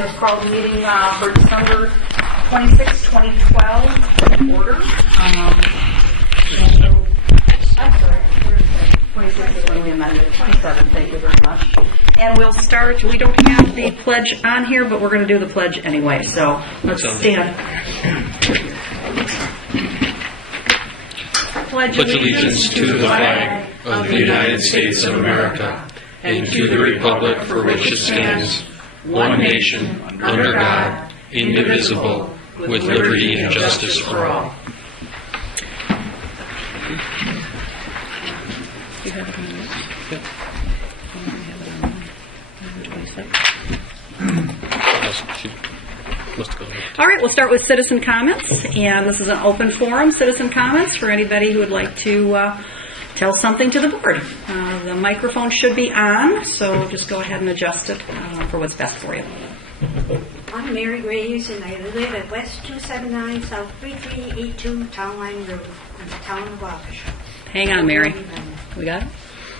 Let's call the meeting for December 26, 2012 in order. I'm sorry, 26 is when we amended it, 27, thank you very much. And we'll start, we don't have the pledge on here, but we're going to do the pledge anyway, so let's stand. Pledge allegiance to the flag of the United States of America and to the republic for which it stands, one nation, under God, indivisible, with liberty and justice for all. You have it on this? Yep. All right, we'll start with citizen comments, and this is an open forum, citizen comments, for anybody who would like to tell something to the board. The microphone should be on, so just go ahead and adjust it for what's best for you. I'm Mary Graves, and I live at West 279 South 3382 Town Line Road in the town of Waukesha. Hang on, Mary. We got it?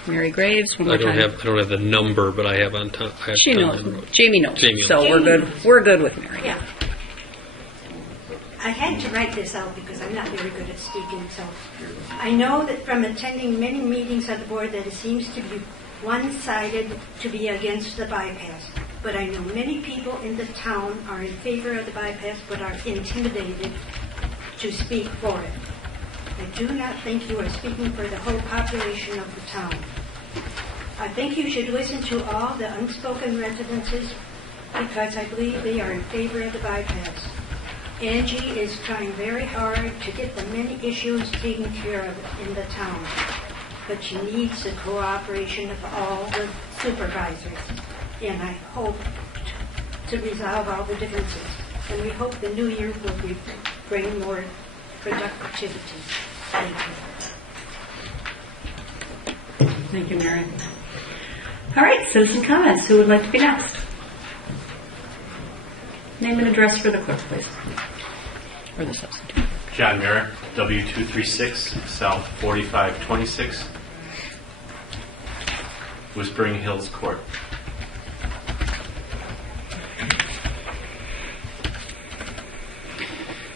Mary Graves, one more time. I don't have the number, but I have on top. She knows. Jamie knows. So we're good. We're good with Mary. Yeah. I had to write this out because I'm not very good at speaking. So I know that from attending many meetings of the board that it seems to be one-sided to be against the bypass. But I know many people in the town are in favor of the bypass but are intimidated to speak for it. I do not think you are speaking for the whole population of the town. I think you should listen to all the unspoken residences because I believe they are in favor of the bypass. Angie is trying very hard to get the many issues taken care of in the town, but she needs the cooperation of all the supervisors, and I hope to resolve all the differences. And we hope the new year will bring more productivity. Thank you. Thank you, Mary. All right, citizen comments. Who would like to be next? Name and address for the clerk, please. Or the substitute. John Merrick, W236, South 4526, Whispering Hills Court.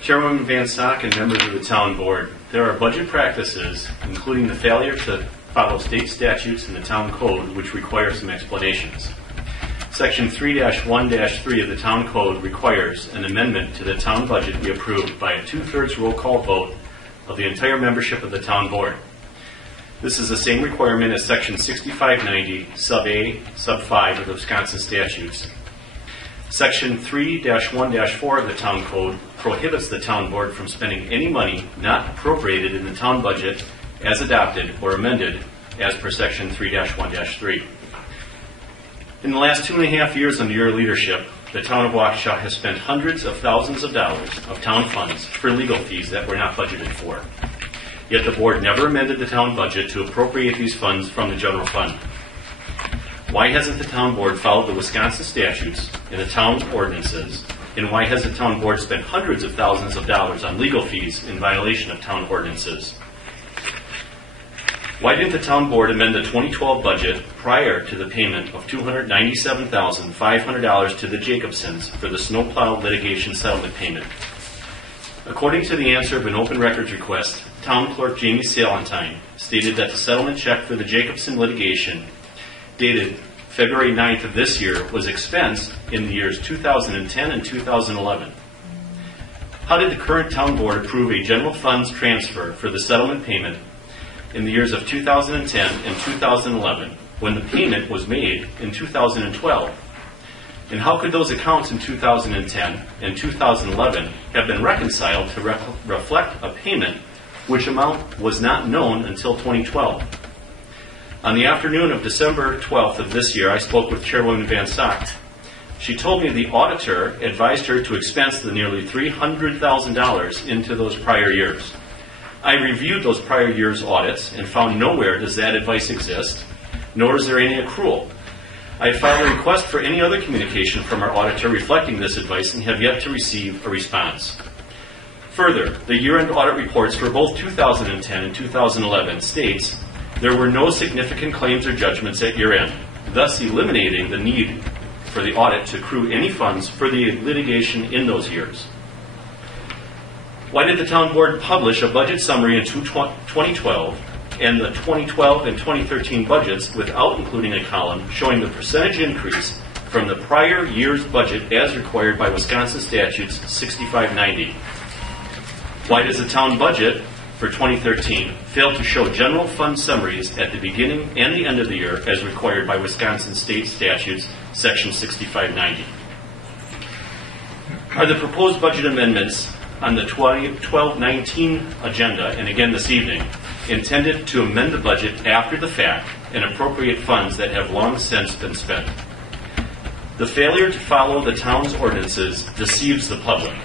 Chairwoman Van Sock and members of the town board, there are budget practices, including the failure to follow state statutes and the town code, which require some explanations. Section 3-1-3 of the town code requires an amendment to the town budget be approved by a 2/3 roll call vote of the entire membership of the town board. This is the same requirement as Section 6590, sub A, sub 5 of the Wisconsin statutes. Section 3-1-4 of the town code prohibits the town board from spending any money not appropriated in the town budget as adopted or amended as per Section 3-1-3. In the last 2.5 years under your leadership, the town of Waukesha has spent hundreds of thousands of dollars of town funds for legal fees that were not budgeted for. Yet the board never amended the town budget to appropriate these funds from the general fund. Why hasn't the town board followed the Wisconsin statutes and the town ordinances? And why has the town board spent hundreds of thousands of dollars on legal fees in violation of town ordinances? Why didn't the town board amend the 2012 budget prior to the payment of $297,500 to the Jacobsons for the snowplow litigation settlement payment? According to the answer of an open records request, town clerk Jamie Salentine stated that the settlement check for the Jacobson litigation, dated February 9th of this year, was expensed in the years 2010 and 2011. How did the current town board approve a general funds transfer for the settlement payment in the years of 2010 and 2011 when the payment was made in 2012? And how could those accounts in 2010 and 2011 have been reconciled to reflect a payment which amount was not known until 2012? On the afternoon of December 12th of this year, I spoke with Chairwoman Van Sock. She told me the auditor advised her to expense the nearly $300,000 into those prior years. I reviewed those prior years' audits and found nowhere does that advice exist, nor is there any accrual. I have filed a request for any other communication from our auditor reflecting this advice and have yet to receive a response. Further, the year-end audit reports for both 2010 and 2011 states there were no significant claims or judgments at year-end, thus eliminating the need for the audit to accrue any funds for the litigation in those years. Why did the town board publish a budget summary in 2012 and the 2012 and 2013 budgets without including a column showing the percentage increase from the prior year's budget as required by Wisconsin Statutes 6590? Why does the town budget for 2013 fail to show general fund summaries at the beginning and the end of the year as required by Wisconsin State Statutes Section 6590? Are the proposed budget amendments on the 12-19 agenda, and again this evening, intended to amend the budget after the fact and appropriate funds that have long since been spent? The failure to follow the town's ordinances deceives the public.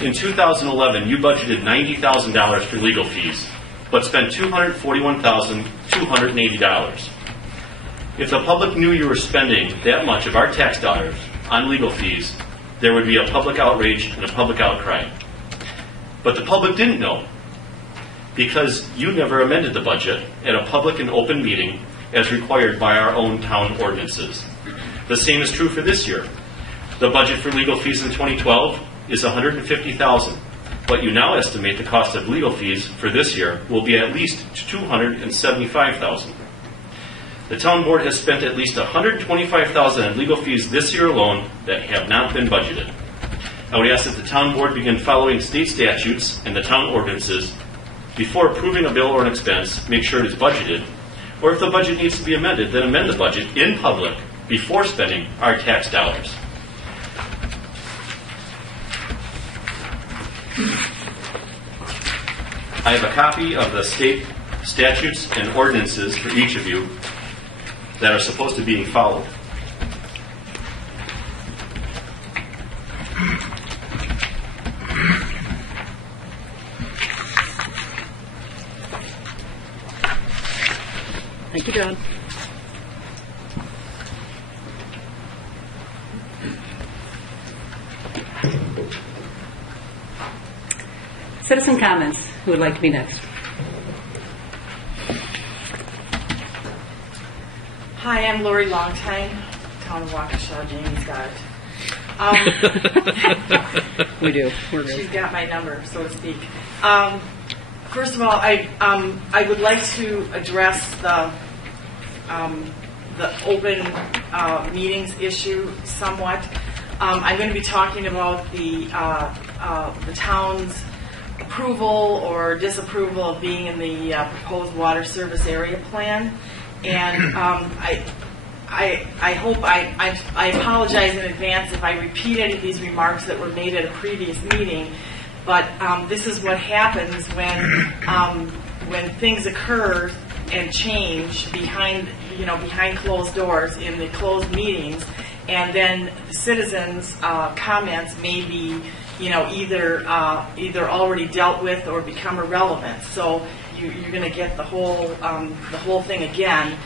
In 2011, you budgeted $90,000 for legal fees, but spent $241,280. If the public knew you were spending that much of our tax dollars on legal fees, there would be a public outrage and a public outcry. But the public didn't know, because you never amended the budget at a public and open meeting as required by our own town ordinances. The same is true for this year. The budget for legal fees in 2012 is $150,000, but you now estimate the cost of legal fees for this year will be at least $275,000. The town board has spent at least $125,000 on legal fees this year alone that have not been budgeted. I would ask that the town board begin following state statutes and the town ordinances before approving a bill or an expense. Make sure it is budgeted, or if the budget needs to be amended, then amend the budget in public before spending our tax dollars. I have a copy of the state statutes and ordinances for each of you that are supposed to be followed. Thank you, John. Citizen comments. Who would like to be next? Hi, I'm Lori Longtime, Town of Waukesha. Jamie's got it. We do. We're good. She's got my number, so to speak. First of all, I would like to address the open meetings issue somewhat. I'm going to be talking about the town's approval or disapproval of being in the proposed water service area plan, and I hope I apologize in advance if I repeat any of these remarks that were made at a previous meeting. But this is what happens when things occur and change behind closed doors in the closed meetings, and then the citizens' comments may be either already dealt with or become irrelevant. So you're going to get the whole thing again,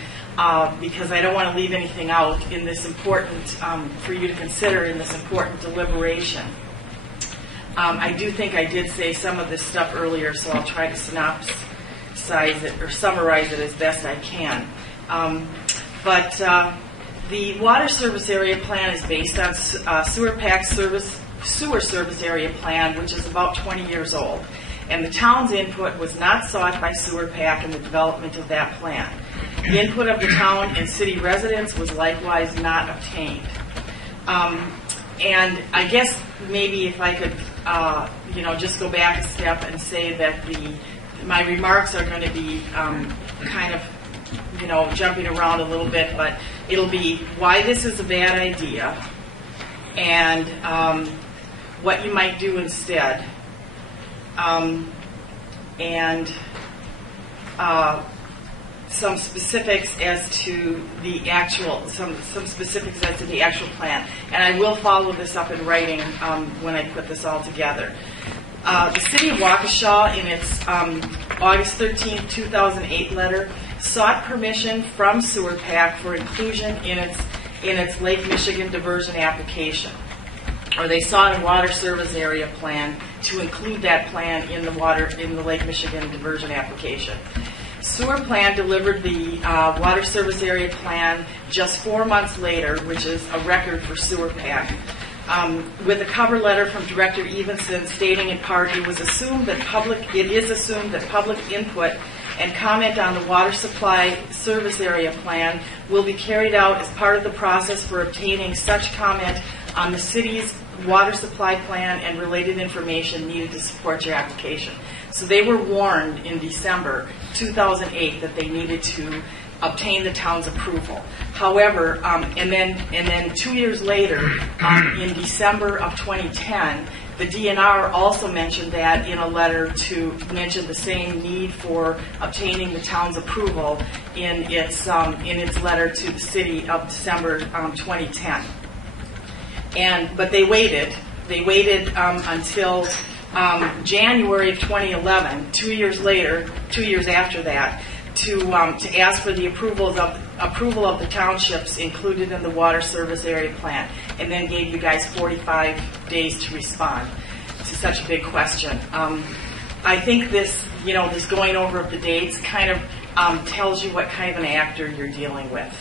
because I don't want to leave anything out in this important for you to consider in this important deliberation. I do think I did say some of this stuff earlier, so I'll try to synopsize it or summarize it as best I can. But the water service area plan is based on Sewer PAC sewer service area plan, which is about 20 years old. And the town's input was not sought by Sewer PAC in the development of that plan. The input of the town and city residents was likewise not obtained. And I guess maybe if I could, just go back a step and say that my remarks are going to be kind of, jumping around a little bit, but it'll be why this is a bad idea and what you might do instead, and some specifics as to the actual plan. And I will follow this up in writing when I put this all together. The City of Waukesha, in its August 13, 2008 letter, sought permission from Sewer PAC for inclusion in its Lake Michigan diversion application. Or they sought a water service area plan to include that plan in the Lake Michigan diversion application. Sewer Plan delivered the water service area plan just 4 months later, which is a record for Sewer PAC. With a cover letter from Director Evenson stating in part, it is assumed that public input and comment on the water supply service area plan will be carried out as part of the process for obtaining such comment on the city's water supply plan and related information needed to support your application. So they were warned in December 2008 that they needed to obtain the town's approval. However, and then 2 years later, in December of 2010, the DNR also mentioned that in a letter to mention the same need for obtaining the town's approval in its letter to the city of December 2010. But they waited. They waited until January of 2011, 2 years later, 2 years after that, to ask for the approval of the townships included in the water service area plan, and then gave you guys 45 days to respond to such a big question. I think this going over of the dates kind of tells you what kind of an actor you're dealing with.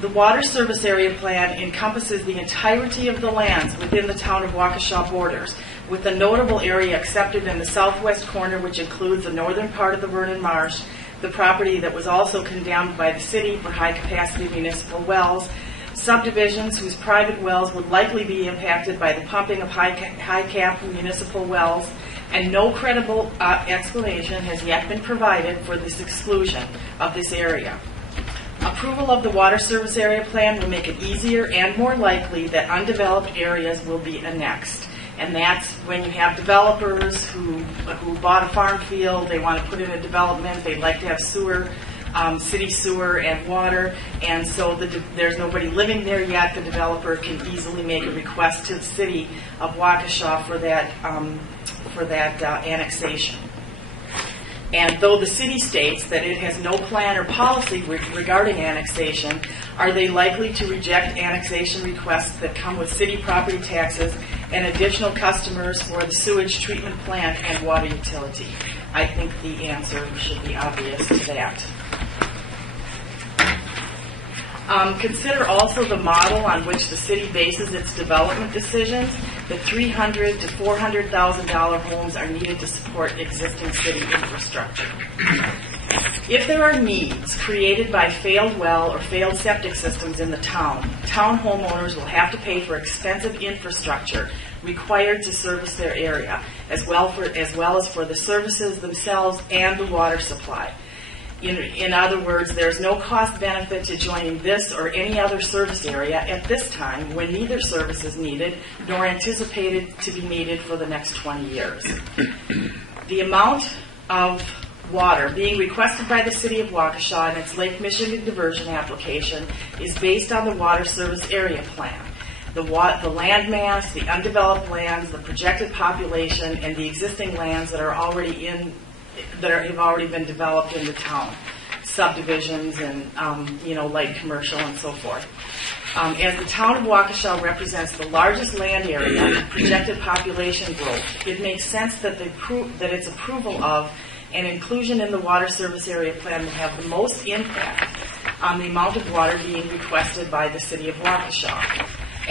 The water service area plan encompasses the entirety of the lands within the town of Waukesha borders, with a notable area excepted in the southwest corner, which includes the northern part of the Vernon Marsh, the property that was also condemned by the city for high-capacity municipal wells, subdivisions whose private wells would likely be impacted by the pumping of high-cap municipal wells, and no credible explanation has yet been provided for this exclusion of this area. Approval of the water service area plan will make it easier and more likely that undeveloped areas will be annexed. And that's when you have developers who bought a farm field, they want to put in a development, they'd like to have sewer, city sewer and water, and so there's nobody living there yet. The developer can easily make a request to the city of Waukesha for that annexation. And though the city states that it has no plan or policy regarding annexation, are they likely to reject annexation requests that come with city property taxes and additional customers for the sewage treatment plant and water utility? I think the answer should be obvious to that. Consider also the model on which the city bases its development decisions. The $300,000 to $400,000 homes are needed to support existing city infrastructure. If there are needs created by failed well or failed septic systems in the town homeowners will have to pay for expensive infrastructure required to service their area, as well as for the services themselves and the water supply. In other words, there's no cost benefit to joining this or any other service area at this time when neither service is needed nor anticipated to be needed for the next 20 years. The amount of water being requested by the City of Waukesha in its Lake Michigan diversion application is based on the water service area plan. The land mass, the undeveloped lands, the projected population, and the existing lands that are have already been developed in the town, subdivisions and light commercial and so forth. As the town of Waukesha represents the largest land area and projected population growth, it makes sense that its approval of and inclusion in the water service area plan will have the most impact on the amount of water being requested by the City of Waukesha.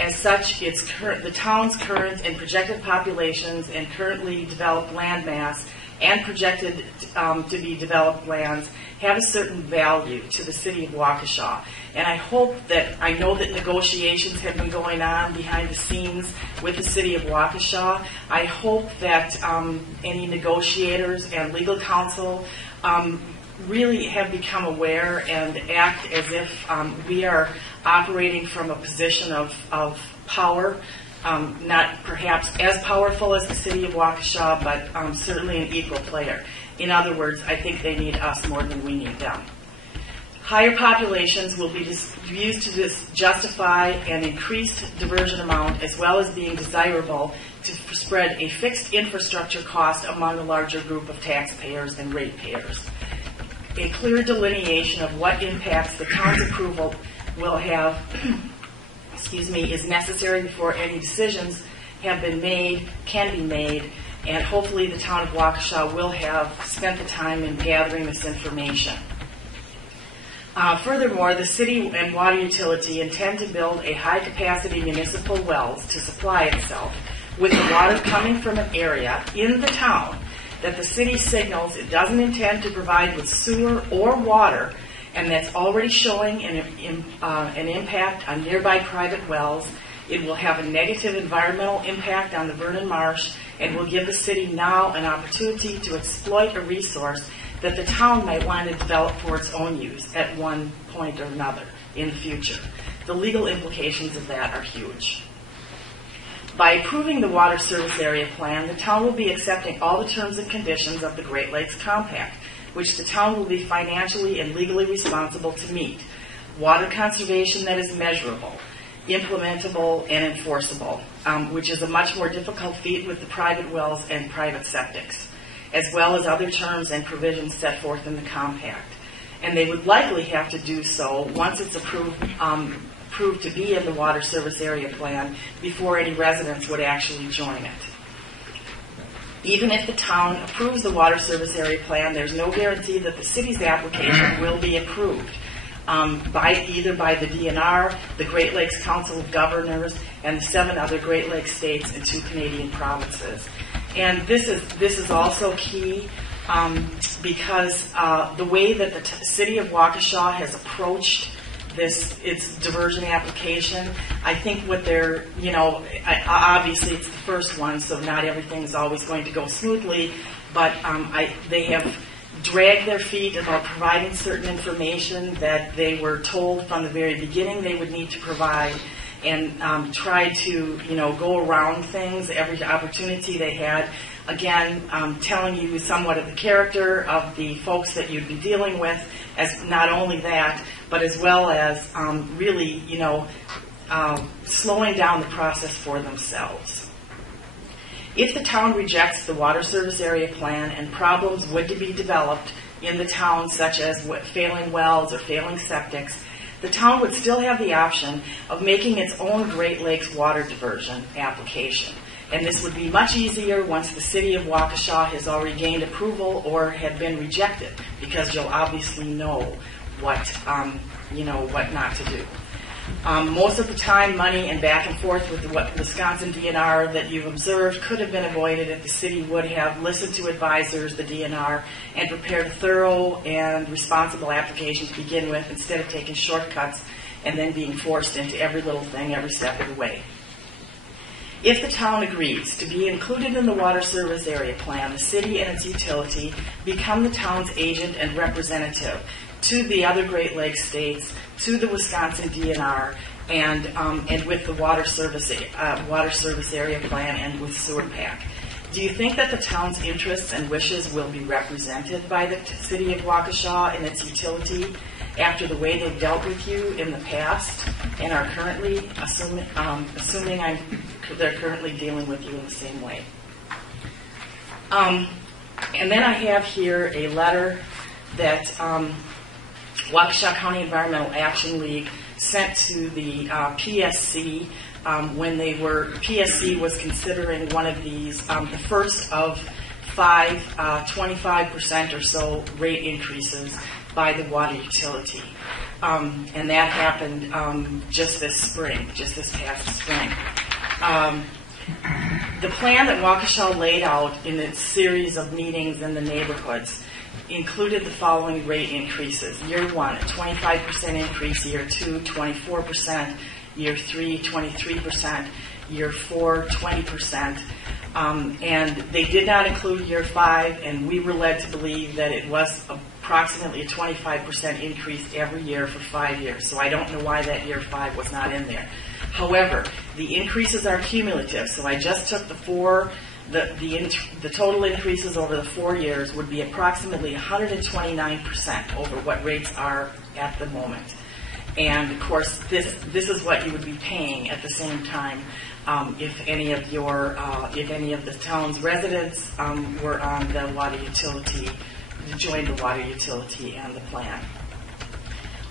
As such, the town's current and projected populations and currently developed land mass and projected to be developed lands have a certain value to the City of Waukesha. And I know that negotiations have been going on behind the scenes with the City of Waukesha. I hope that any negotiators and legal counsel really have become aware and act as if we are operating from a position of power. Not perhaps as powerful as the City of Waukesha, but certainly an equal player. In other words, I think they need us more than we need them. Higher populations will be used to justify an increased diversion amount, as well as being desirable to spread a fixed infrastructure cost among a larger group of taxpayers and ratepayers. A clear delineation of what impacts the town's approval will have is necessary before any decisions can be made, and hopefully the town of Waukesha will have spent the time in gathering this information. Furthermore, the city and water utility intend to build a high-capacity municipal wells to supply itself with the water coming from an area in the town that the city signals it doesn't intend to provide with sewer or water, and that's already showing an impact on nearby private wells. It will have a negative environmental impact on the Vernon Marsh and will give the city now an opportunity to exploit a resource that the town might want to develop for its own use at one point or another in the future. The legal implications of that are huge. By approving the Water Service Area Plan, the town will be accepting all the terms and conditions of the Great Lakes Compact, which the town will be financially and legally responsible to meet. Water conservation that is measurable, implementable, and enforceable, which is a much more difficult feat with the private wells and private septics, as well as other terms and provisions set forth in the compact. And they would likely have to do so once it's approved to be in the Water Service Area Plan before any residents would actually join it. Even if the town approves the Water Service Area Plan, there's no guarantee that the city's application will be approved either by the DNR, the Great Lakes Council of Governors, and the 7 other Great Lakes states and 2 Canadian provinces. And this is also key because the way that the city of Waukesha has approached its diversion application, I think what they're, obviously it's the first one, so not everything's always going to go smoothly, but they have dragged their feet about providing certain information that they were told from the very beginning they would need to provide, and tried to, go around things every opportunity they had. Again, telling you somewhat of the character of the folks that you'd be dealing with, as not only that, but as well as really, slowing down the process for themselves. If the town rejects the Water Service Area Plan and problems would be developed in the town, such as failing wells or failing septics, the town would still have the option of making its own Great Lakes water diversion application. And this would be much easier once the city of Waukesha has already gained approval or had been rejected, because you'll obviously know what not to do. Most of the time, money and back and forth with the Wisconsin DNR that you've observed could have been avoided if the city would have listened to advisors, the DNR, and prepared a thorough and responsible application to begin with, instead of taking shortcuts and then being forced into every little thing every step of the way. If the town agrees to be included in the Water Service Area Plan, the city and its utility become the town's agent and representative to the other Great Lakes states, to the Wisconsin DNR, and with the Water Service Area Plan and with Sewer PAC. Do you think that the town's interests and wishes will be represented by the city of Waukesha and its utility after the way they've dealt with you in the past and are currently, they're currently dealing with you in the same way? And then I have here a letter that Waukesha County Environmental Action League sent to the PSC when PSC was considering one of these, the first of 5 25% or so rate increases by the water utility. And that happened just this past spring. The plan that Waukesha laid out in its series of meetings in the neighborhoods included the following rate increases. Year 1, a 25% increase. Year 2, 24%. Year 3, 23%. Year 4, 20%. And they did not include year 5, and we were led to believe that it was approximately a 25% increase every year for 5 years. So I don't know why that year 5 was not in there. However, the increases are cumulative, so I just took the total increases over the 4 years would be approximately 129% over what rates are at the moment. And of course, this is what you would be paying at the same time if any of the town's residents were on the water utility, joined the water utility and the plan.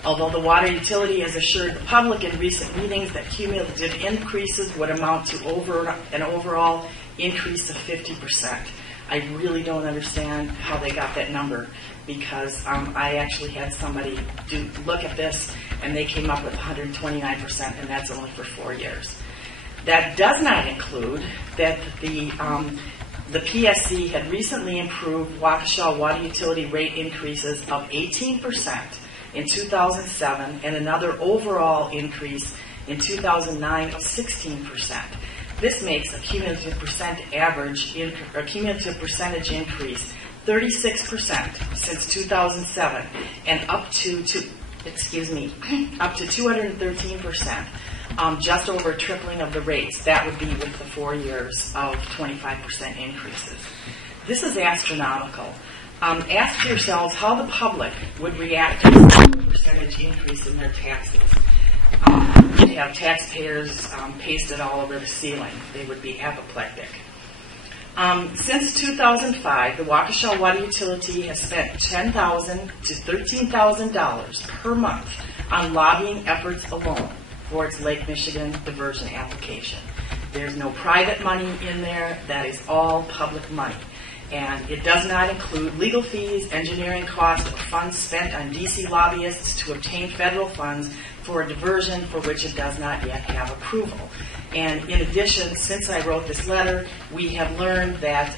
Although the water utility has assured the public in recent meetings that cumulative increases would amount to an overall increase of 50%. I really don't understand how they got that number, because I actually had somebody look at this, and they came up with 129%, and that's only for 4 years. That does not include that the PSC had recently approved Waukesha water utility rate increases of 18% in 2007 and another overall increase in 2009 of 16%. This makes a cumulative percentage increase 36% since 2007 and up to 213%. Just over tripling of the rates. That would be with the 4 years of 25% increases. This is astronomical. Ask yourselves how the public would react to a percentage increase in their taxes. You'd have taxpayers pasted all over the ceiling. They would be apoplectic. Since 2005, the Waukesha Water Utility has spent $10,000 to $13,000 per month on lobbying efforts alone for its Lake Michigan diversion application. There's no private money in there. That is all public money. And it does not include legal fees, engineering costs, or funds spent on D.C. lobbyists to obtain federal funds for a diversion for which it does not yet have approval. And in addition, since I wrote this letter, we have learned that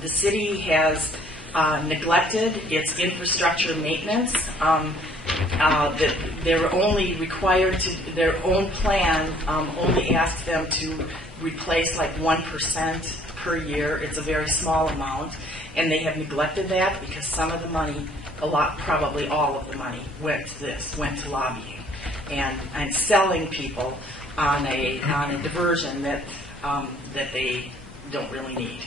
the city has neglected its infrastructure maintenance. That they're only required to, their own plan only asks them to replace like 1% per year. It's a very small amount, and they have neglected that because some of the money, probably all of the money, went to lobbying and selling people on a diversion that they don't really need.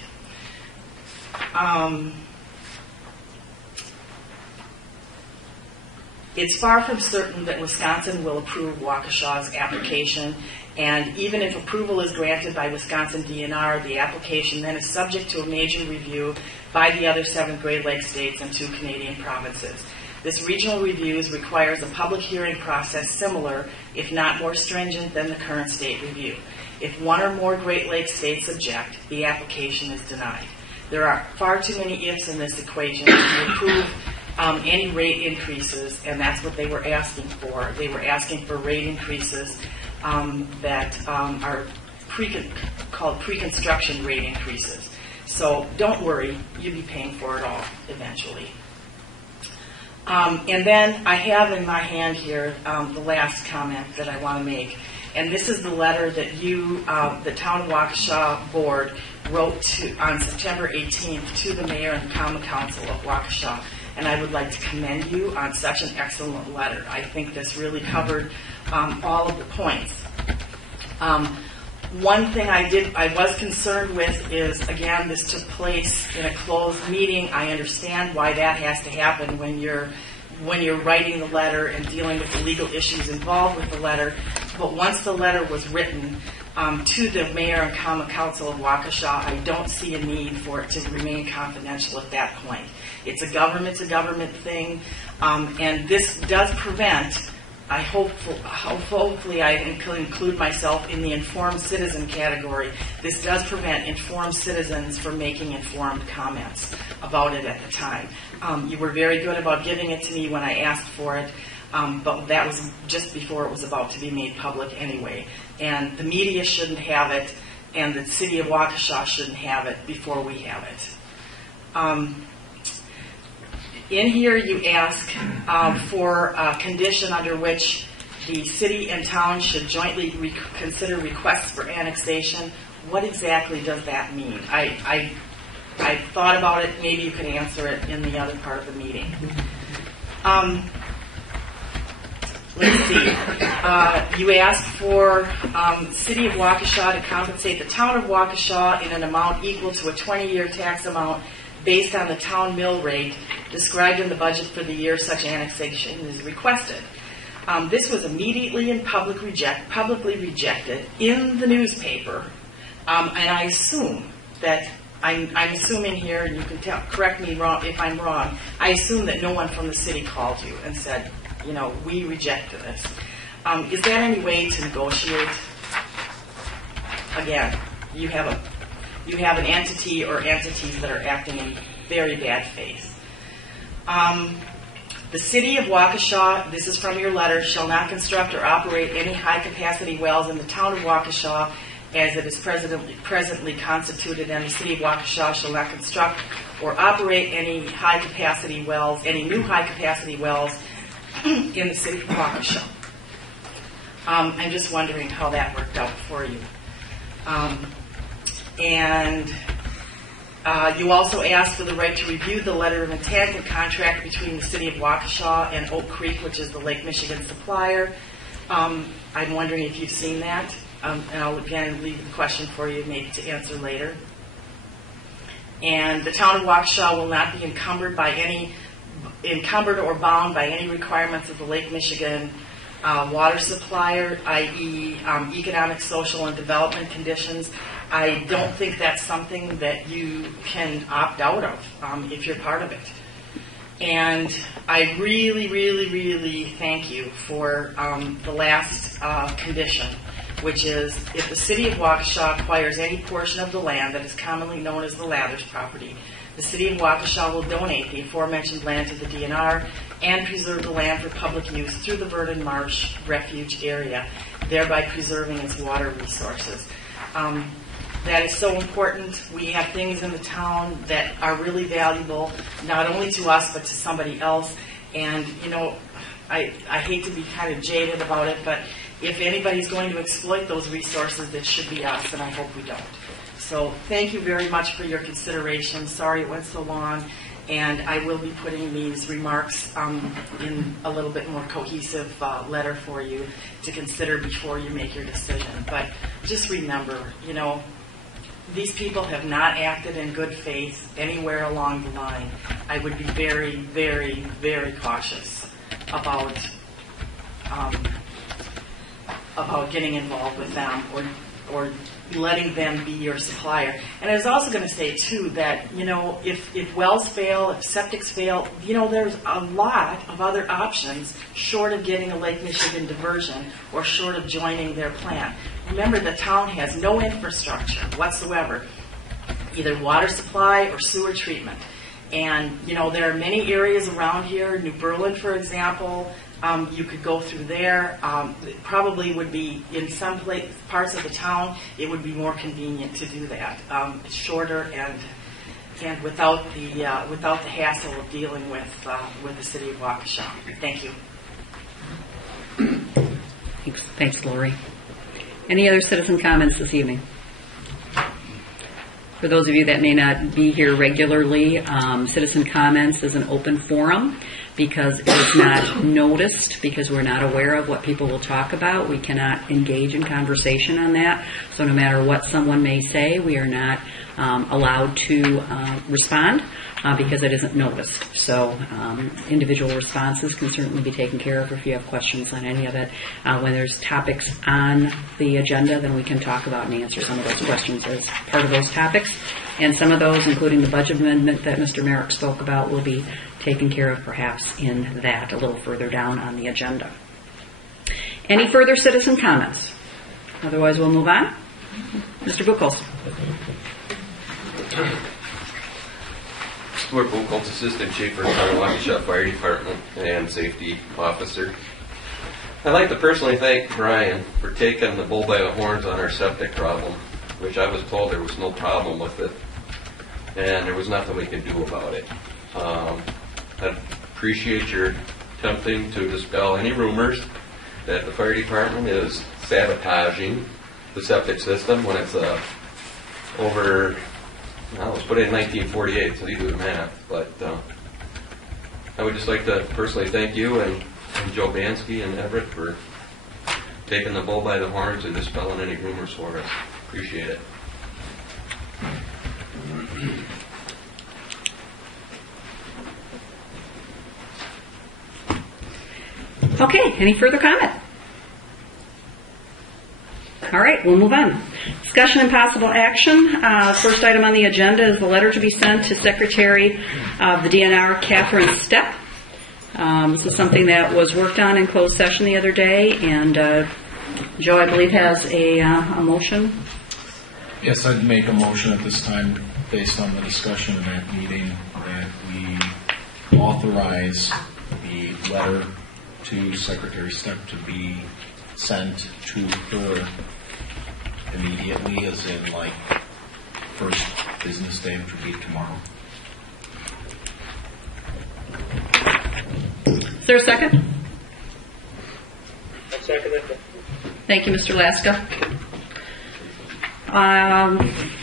It's far from certain that Wisconsin will approve Waukesha's application, and even if approval is granted by Wisconsin DNR, the application then is subject to a major review by the other 7 Great Lakes states and 2 Canadian provinces. This regional review requires a public hearing process similar, if not more stringent, than the current state review. If one or more Great Lakes states object, the application is denied. There are far too many ifs in this equation to approve any rate increases, and that's what they were asking for. They were asking for rate increases that are called pre-construction rate increases. So don't worry, you'll be paying for it all eventually. And then I have in my hand here the last comment that I want to make. And this is the letter that the Town of Waukesha Board wrote on September 18th to the Mayor and Common Council of Waukesha. And I would like to commend you on such an excellent letter. I think this really covered all of the points. One thing I was concerned with is, again, this took place in a closed meeting. I understand why that has to happen when you're writing the letter and dealing with the legal issues involved with the letter. But once the letter was written to the Mayor and Common Council of Waukesha, I don't see a need for it to remain confidential at that point. It's a government thing, and this does prevent, hopefully I include myself in the informed citizen category. This does prevent informed citizens from making informed comments about it at the time. You were very good about giving it to me when I asked for it, but that was just before it was about to be made public anyway. And the media shouldn't have it, and the city of Waukesha shouldn't have it before we have it. In here you ask for a condition under which the city and town should jointly consider requests for annexation. What exactly does that mean? I thought about it. Maybe you can answer it in the other part of the meeting. Let's see. You ask for City of Waukesha to compensate the Town of Waukesha in an amount equal to a 20-year tax amount based on the town mill rate described in the budget for the year such annexation is requested. This was immediately and publicly rejected in the newspaper, and I assume that I'm assuming here, and you can correct me if I'm wrong. I assume that no one from the city called you and said, we rejected this. Is there any way to negotiate? Again, you have an entity or entities that are acting in very bad faith. The City of Waukesha, this is from your letter, shall not construct or operate any high-capacity wells in the town of Waukesha as it is presently constituted, and the City of Waukesha shall not construct or operate any new high-capacity wells in the City of Waukesha. I'm just wondering how that worked out for you. You also asked for the right to review the letter of intent and contract between the City of Waukesha and Oak Creek, which is the Lake Michigan supplier. I'm wondering if you've seen that, and I'll again leave the question for you maybe to answer later. And the town of Waukesha will not be encumbered or bound by any requirements of the Lake Michigan water supplier, i.e. economic, social, and development conditions. I don't think that's something that you can opt out of if you're part of it. And I really, really, really thank you for the last condition, which is if the City of Waukesha acquires any portion of the land that is commonly known as the Lathers property, the City of Waukesha will donate the aforementioned land to the DNR and preserve the land for public use through the Verdon Marsh Refuge area, thereby preserving its water resources. That is so important. We have things in the town that are really valuable, not only to us, but to somebody else. And, I hate to be kind of jaded about it, but if anybody's going to exploit those resources, it should be us, and I hope we don't. So thank you very much for your consideration. Sorry it went so long, and I will be putting these remarks in a little bit more cohesive letter for you to consider before you make your decision. But just remember, these people have not acted in good faith anywhere along the line. I would be very, very, very cautious about getting involved with them or letting them be your supplier. And I was also going to say, too, that, if wells fail, if septics fail, there's a lot of other options short of getting a Lake Michigan diversion or short of joining their plant. Remember, the town has no infrastructure whatsoever, either water supply or sewer treatment. And, there are many areas around here, New Berlin, for example. You could go through there. It probably would be in some parts of the town. It would be more convenient to do that. It's shorter and without the hassle of dealing with the City of Waukesha. Thank you. Thanks, Lori. Any other citizen comments this evening? For those of you that may not be here regularly, citizen comments is an open forum. Because it is not noticed, because we're not aware of what people will talk about. We cannot engage in conversation on that. So no matter what someone may say, we are not allowed to respond because it isn't noticed. So individual responses can certainly be taken care of if you have questions on any of it. When there's topics on the agenda, then we can talk about and answer some of those questions as part of those topics. And some of those, including the budget amendment that Mr. Merrick spoke about, will be taken care of perhaps in that a little further down on the agenda. Any further citizen comments? Otherwise, we'll move on. Mr. Buchholz. Stuart Buchholz, Assistant Chief for the Waukesha Fire Department and Safety Officer. I'd like to personally thank Brian for taking the bull by the horns on our septic problem, which I was told there was no problem with it, and there was nothing we could do about it. I appreciate your attempting to dispel any rumors that the fire department is sabotaging the septic system when it's over, it was put in 1948, so you do the math. But I would just like to personally thank you and Joe Bansky and Everett for taking the bull by the horns and dispelling any rumors for us. Appreciate it. Okay, any further comment? All right, we'll move on. Discussion and possible action. First item on the agenda is the letter to be sent to Secretary of the DNR, Catherine Stepp. This is something that was worked on in closed session the other day, and Joe, I believe, has a motion. Yes, I'd make a motion at this time, based on the discussion in that meeting, that we authorize the letter to Secretary Stepp to be sent to her immediately, as in like first business day, which would be tomorrow. Is there a second? I second it. Thank you, Mr. Laska.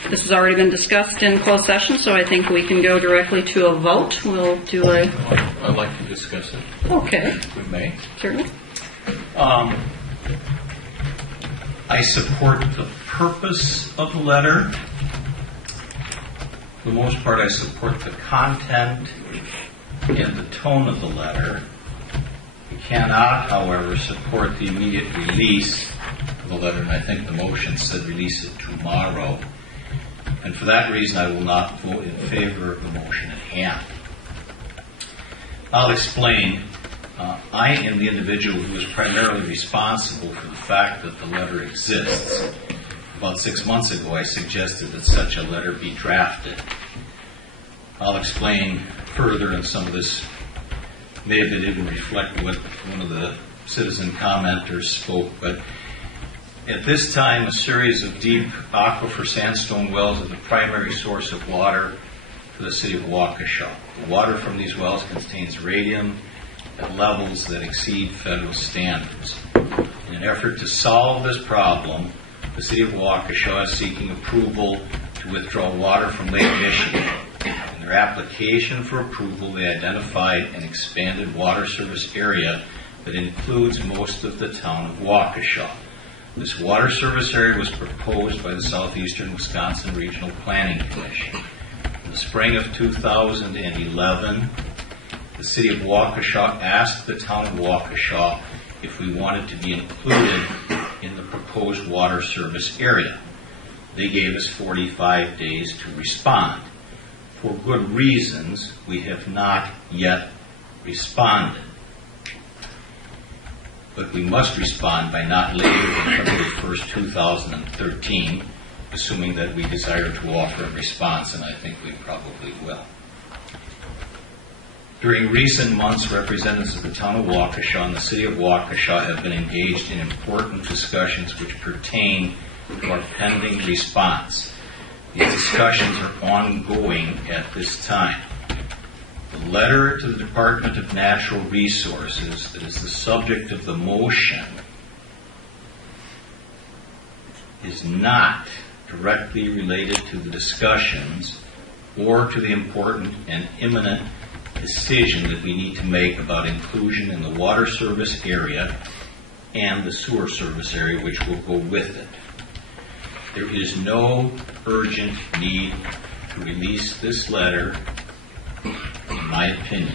This has already been discussed in closed session, so I think we can go directly to a vote. We'll do a... I'd like to discuss it. Okay, If we may. certainly. I support the purpose of the letter. For the most part, I support the content and the tone of the letter. We cannot, however, support the immediate release of the letter, and I think the motion said release it tomorrow. And for that reason, I will not vote in favor of the motion at hand. I'll explain. I am the individual who is primarily responsible for the fact that the letter exists. About 6 months ago, I suggested that such a letter be drafted. I'll explain further, and some of this may have even reflect what one of the citizen commenters spoke, but at this time, a series of deep aquifer sandstone wells are the primary source of water for the city of Waukesha. The water from these wells contains radium at levels that exceed federal standards. In an effort to solve this problem, the city of Waukesha is seeking approval to withdraw water from Lake Michigan. In their application for approval, they identified an expanded water service area that includes most of the town of Waukesha. This water service area was proposed by the Southeastern Wisconsin Regional Planning Commission. In the spring of 2011, the city of Waukesha asked the town of Waukesha if we wanted to be included in the proposed water service area. They gave us 45 days to respond. For good reasons, we have not yet responded. But we must respond by not later than February 1st, 2013, assuming that we desire to offer a response, and I think we probably will. During recent months, representatives of the town of Waukesha and the city of Waukesha have been engaged in important discussions which pertain to our pending response. These discussions are ongoing at this time. The letter to the Department of Natural Resources that is the subject of the motion is not directly related to the discussions or to the important and imminent decision that we need to make about inclusion in the water service area and the sewer service area, which will go with it. There is no urgent need to release this letter, in my opinion.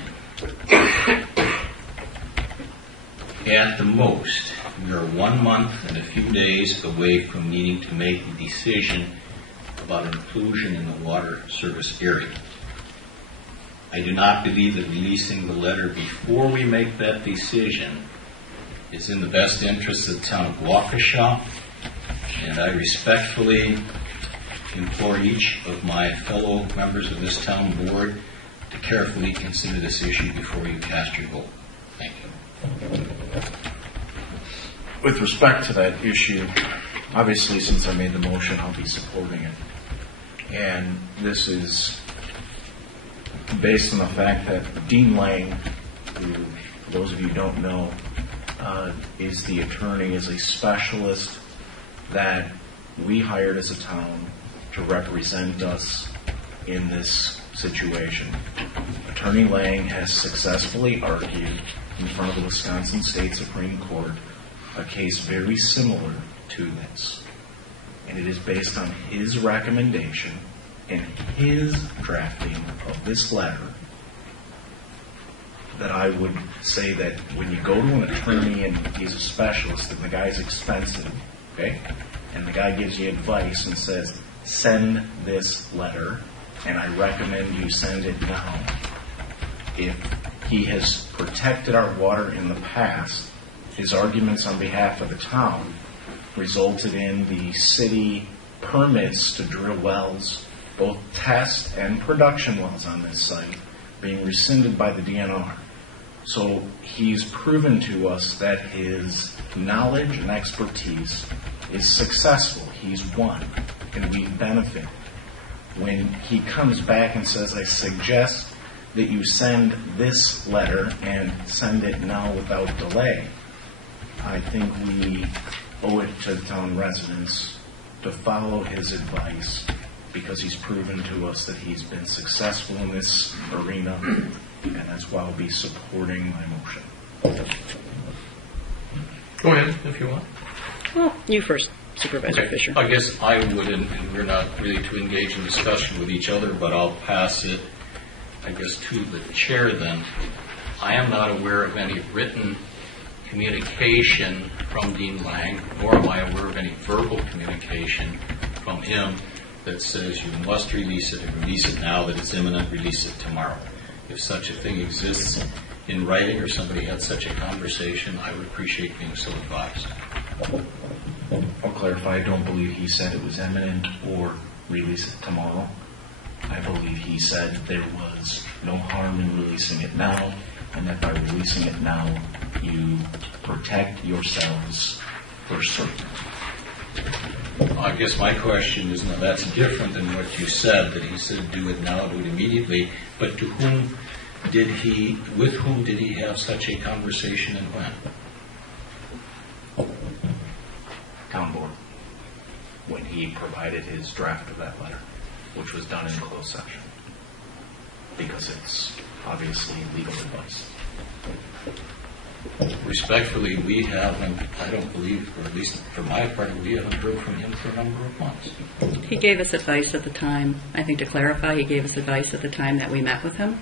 At the most, we are 1 month and a few days away from needing to make a decision about inclusion in the water service area. I do not believe that releasing the letter before we make that decision is in the best interest of the town of Waukesha, and I respectfully implore each of my fellow members of this town board to carefully consider this issue before you cast your vote. Thank you. With respect to that issue, obviously, since I made the motion, I'll be supporting it. And this is based on the fact that Dean Lang, who, for those of you who don't know, is the attorney, is a specialist that we hired as a town to represent us in this situation. Attorney Lang has successfully argued in front of the Wisconsin State Supreme Court a case very similar to this. And it is based on his recommendation and his drafting of this letter that I would say that when you go to an attorney and he's a specialist and the guy's expensive, okay, and the guy gives you advice and says, send this letter, and I recommend you send it now. If He has protected our water in the past. His arguments on behalf of the town resulted in the city permits to drill wells, both test and production wells on this site, being rescinded by the DNR. So he's proven to us that his knowledge and expertise is successful. He's won, and we benefit. When he comes back and says, I suggest that you send this letter and send it now without delay, I think we owe it to the town residents to follow his advice, because he's proven to us that he's been successful in this arena, and that's why I'll be supporting my motion. Go ahead if you want. Well, you first, Supervisor Fisher. I guess I would, and we're not really to engage in discussion with each other, but I'll pass it, I guess, to the chair then. I am not aware of any written communication from Dean Lang, nor am I aware of any verbal communication from him that says you must release it and release it now, that it's imminent, release it tomorrow. If such a thing exists in writing or somebody had such a conversation, I would appreciate being so advised. I'll clarify, I don't believe he said it was imminent or release it tomorrow. I believe he said there was no harm in releasing it now, and that by releasing it now, you protect yourselves for certain. I guess my question is, now that's different than what you said, that he said do it now, do it immediately, but with whom did he have such a conversation and when? Town board, when he provided his draft of that letter, which was done in closed session, because it's obviously legal advice. Respectfully, we haven't, I don't believe, or at least for my part, we haven't heard from him for a number of months. He gave us advice at the time. I think to clarify, he gave us advice at the time that we met with him.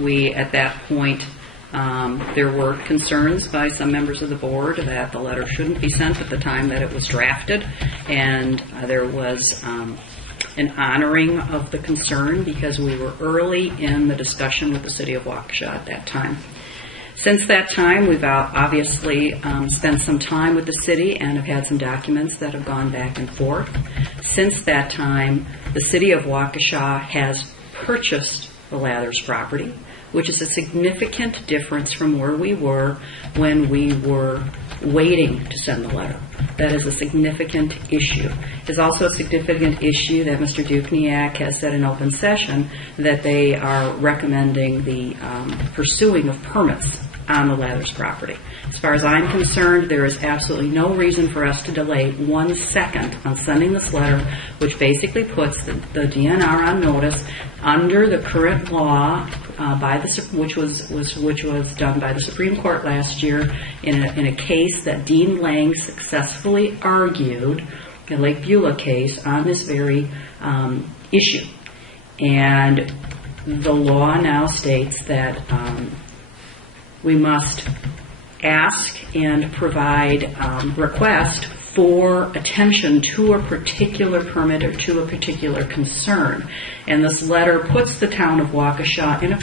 We, at that point, there were concerns by some members of the board that the letter shouldn't be sent at the time that it was drafted, and there was an honoring of the concern because we were early in the discussion with the city of Waukesha at that time. Since that time, we've obviously spent some time with the city and have had some documents that have gone back and forth. Since that time, the city of Waukesha has purchased the Lathers property, which is a significant difference from where we were when we were waiting to send the letter. That is a significant issue. It's also a significant issue that Mr. Dukniak has said in open session that they are recommending the pursuing of permits on the Lathers property. As far as I'm concerned, there is absolutely no reason for us to delay 1 second on sending this letter, which basically puts the DNR on notice under the current law which was done by the Supreme Court last year in a case that Dean Lang successfully argued, the Lake Beulah case, on this very issue. And the law now states that we must ask and provide request for attention to a particular permit or to a particular concern. And this letter puts the town of Waukesha in a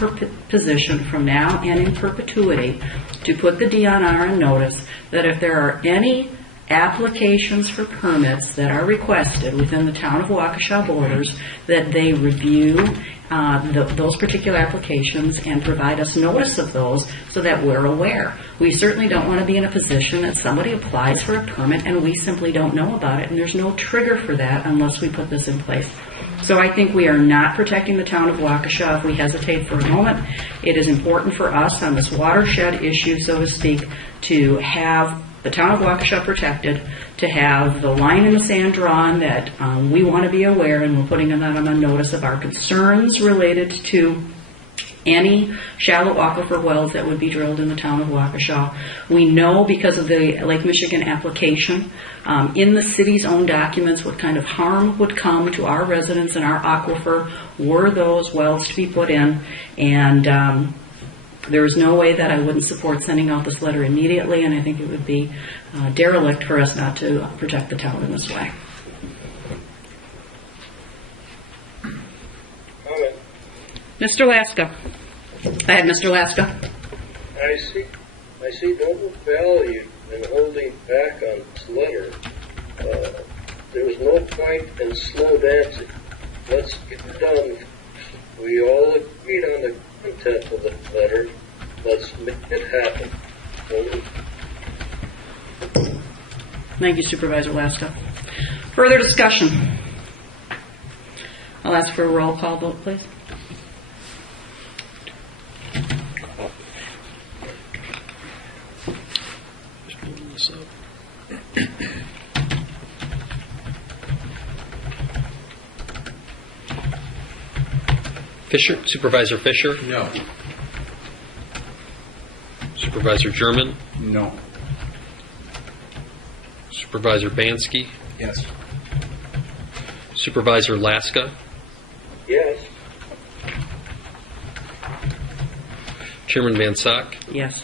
position from now and in perpetuity to put the DNR on notice that if there are any applications for permits that are requested within the town of Waukesha borders, that they review those particular applications and provide us notice of those so that we're aware. We certainly don't want to be in a position that somebody applies for a permit and we simply don't know about it, and there's no trigger for that unless we put this in place. So I think we are not protecting the town of Waukesha if we hesitate for a moment. It is important for us on this watershed issue, so to speak, to have the town of Waukesha protected, to have the line in the sand drawn that we want to be aware, and we're putting that on a notice of our concerns related to any shallow aquifer wells that would be drilled in the town of Waukesha. We know because of the Lake Michigan application, in the city's own documents, what kind of harm would come to our residents and our aquifer were those wells to be put in, and there is no way that I wouldn't support sending out this letter immediately, and I think it would be derelict for us not to protect the town in this way. Mr. Laska. I had Mr. Laska. see no value in holding back on this letter. There was no point in slow dancing. Let's get it done. We all agreed on the content of the letter. Let's make it happen. Thank you, Supervisor Laska. Further discussion? I'll ask for a roll call vote, please. Fisher, Supervisor Fisher, No. Supervisor German, No. Supervisor Bansky, Yes. Supervisor Laska, Yes. Chairman Van Sock. Yes.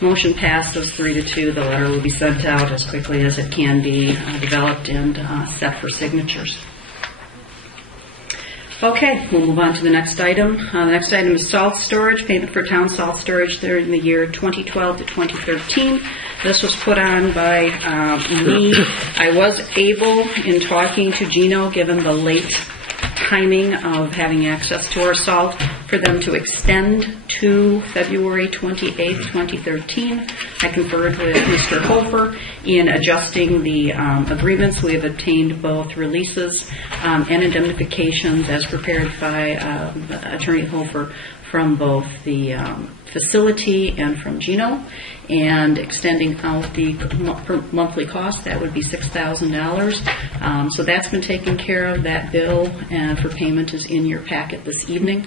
Motion passes 3-2. The letter will be sent out as quickly as it can be developed and set for signatures. Okay, we'll move on to the next item. The next item is salt storage, payment for town salt storage during the year 2012 to 2013. This was put on by me. I was able, in talking to Gino, given the late timing of having access to our salt, for them to extend to February 28, 2013. I conferred with Mr. Hofer in adjusting the agreements. We have obtained both releases and indemnifications as prepared by Attorney Hofer from both the facility and from Gino, and extending out the monthly cost. That would be $6,000. So that's been taken care of. That bill for payment is in your packet this evening.